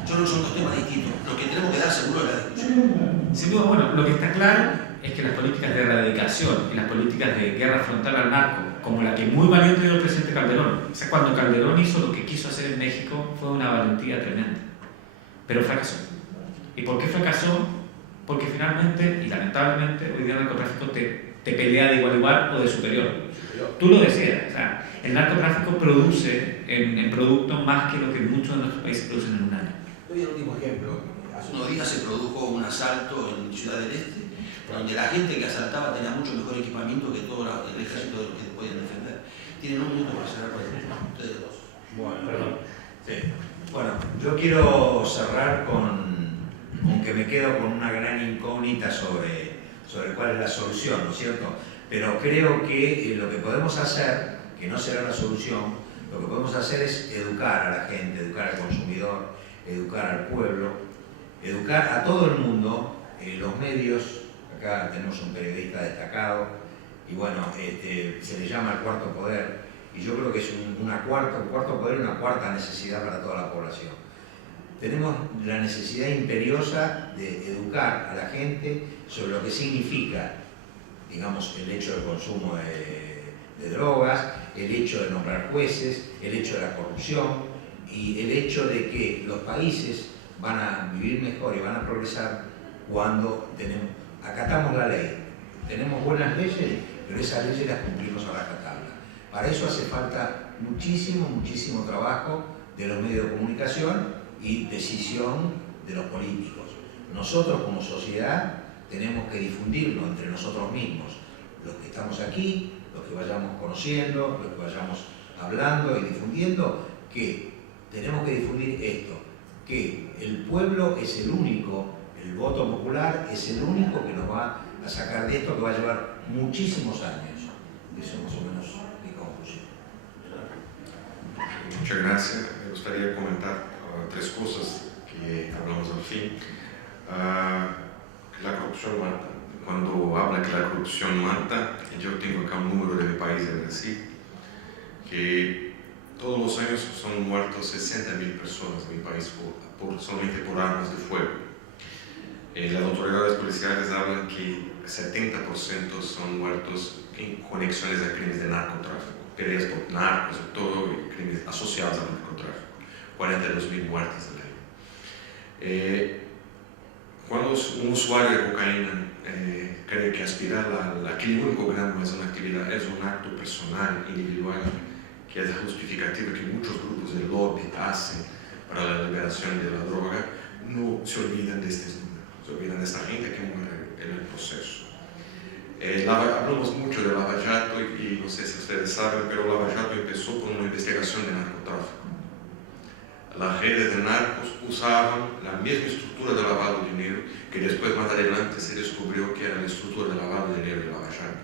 Yo creo que son 2 temas distintos. Lo que tenemos que dar seguro es la discusión. Sin duda, bueno, lo que está claro es que las políticas de erradicación y las políticas de guerra frontal al narco, como la que muy valiente dio el presidente Calderón, o sea, cuando Calderón hizo lo que quiso hacer en México, fue una valentía tremenda, pero fracasó. ¿Y por qué fracasó? Porque finalmente, y lamentablemente, hoy día el narcotráfico te pelea de igual a igual o de superior. Tú lo decías, o sea, el narcotráfico produce en producto más que lo que muchos de nuestros países producen en un año. Doy el último ejemplo. Hace unos días se produjo un asalto en Ciudad del Este, donde la gente que asaltaba tenía mucho mejor equipamiento que todo el ejército de los que podían defender. Tienen un minuto para cerrar, ustedes 2. Bueno, perdón. Sí. Bueno, yo quiero cerrar con aunque me quedo con una gran incógnita sobre cuál es la solución, ¿no es cierto? Pero creo que lo que podemos hacer, que no será la solución, lo que podemos hacer es educar a la gente, educar al consumidor, educar al pueblo, educar a todo el mundo, los medios. Acá tenemos un periodista destacado y bueno, se le llama el cuarto poder y yo creo que es un cuarto poder y una cuarta necesidad para toda la población. Tenemos la necesidad imperiosa de educar a la gente sobre lo que significa, digamos, el hecho del consumo de drogas, el hecho de nombrar jueces, el hecho de la corrupción y el hecho de que los países van a vivir mejor y van a progresar cuando acatamos la ley. Tenemos buenas leyes, pero esas leyes las cumplimos a rajatabla. Para eso hace falta muchísimo trabajo de los medios de comunicación y decisión de los políticos. Nosotros como sociedad tenemos que difundirlo entre nosotros mismos, los que estamos aquí, los que vayamos conociendo, los que vayamos hablando y difundiendo, que tenemos que difundir esto, que el pueblo es el único, el voto popular es el único que nos va a sacar de esto, que va a llevar muchísimos años. Eso es más o menos mi conclusión. Muchas gracias. Me gustaría comentar tres cosas que hablamos al fin. La corrupción mata. Cuando habla que la corrupción mata, yo tengo acá un número de mi país, de Brasil, que todos los años son muertos 60.000 personas en mi país solamente por armas de fuego. Las autoridades policiales hablan que 70% son muertos en conexiones a crímenes de narcotráfico, peleas por narcos y todo, y crímenes asociados al narcotráfico. 42.000 muertes al año. Cuando un usuario de cocaína cree que aspirar a aquel único gramo es una actividad, es un acto personal, individual, que es justificativo que muchos grupos de lobby hacen para la liberación de la droga, no se olvidan de estos números, se olvidan de esta gente que muere en el proceso. Hablamos mucho de Lava Jato y no sé si ustedes saben, pero Lava Jato empezó con una investigación de narcotráfico. Las redes de narcos usaban la misma estructura de lavado de dinero que después más adelante se descubrió que era la estructura de lavado de dinero de Lava Jato.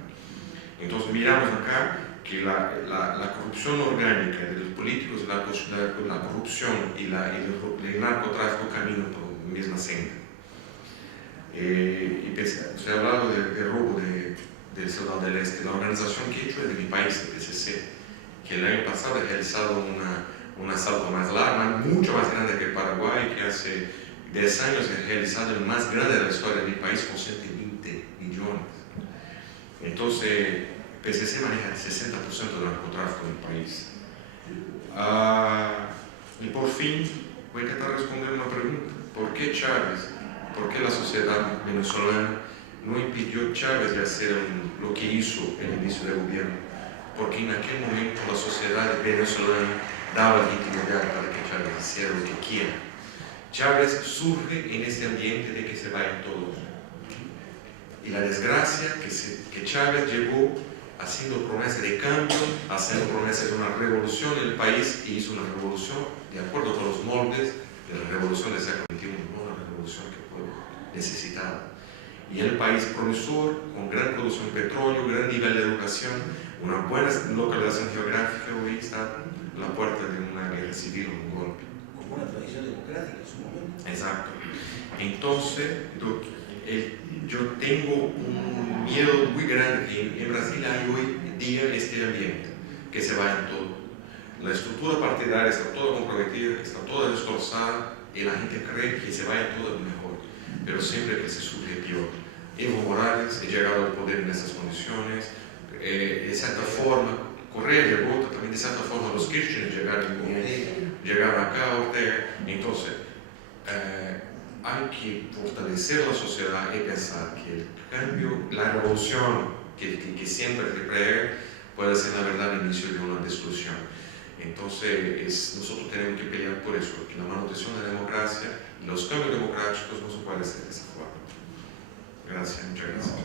Entonces miramos acá que la corrupción orgánica de los políticos, la corrupción y el narcotráfico caminan por la misma senda. Se ha hablado de robo de Ciudad del Este. La organización que he hecho es de mi país, el PCC, que el año pasado ha realizado un asalto más largo, mucho más grande que Paraguay, que hace 10 años ha realizado el más grande de la historia de mi país con 120 millones. Entonces, el PCC maneja el 60% del narcotráfico en el país. Y por fin, voy a intentar responder una pregunta. ¿Por qué Chávez? ¿Por qué la sociedad venezolana no impidió Chávez de hacer lo que hizo en el inicio del gobierno? Porque en aquel momento la sociedad venezolana daba legitimidad para que Chávez hiciera lo que quiera. Chávez surge en ese ambiente de que se vayan todos. Y la desgracia que Chávez llegó haciendo promesas de cambio, haciendo promesas de una revolución en el país, y hizo una revolución de acuerdo con los moldes de la revolución del siglo XXI, no una revolución que el pueblo necesitaba. Y el país progresó con gran producción de petróleo, gran nivel de educación, una buena localización geográfica, hoy está a la puerta de una guerra civil o un golpe. Como una tradición democrática en su momento. Exacto. Entonces, yo tengo un miedo muy grande que en Brasil hay hoy día este ambiente, que se vayan todos. La estructura partidaria está toda comprometida, está toda destrozada y la gente cree que se vayan todos mejor, pero siempre que se surge peor. Evo Morales ha llegado al poder en estas condiciones, de cierta forma, Correa llegó, también de cierta forma los Kirchner llegaron acá, Ortega. Entonces, hay que fortalecer la sociedad y pensar que el cambio, la revolución que siempre se cree, puede ser la verdad el inicio de una destrucción. Entonces, nosotros tenemos que pelear por eso, porque la manutención de la democracia y los cambios democráticos no se pueden hacer de esa forma. Gracias, muchas gracias.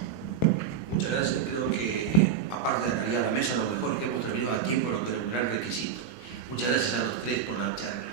Muchas gracias. Creo que, aparte de la calidad de la mesa, lo mejor es que hemos terminado a tiempo, lo que era un gran requisito. Muchas gracias a los tres por la charla.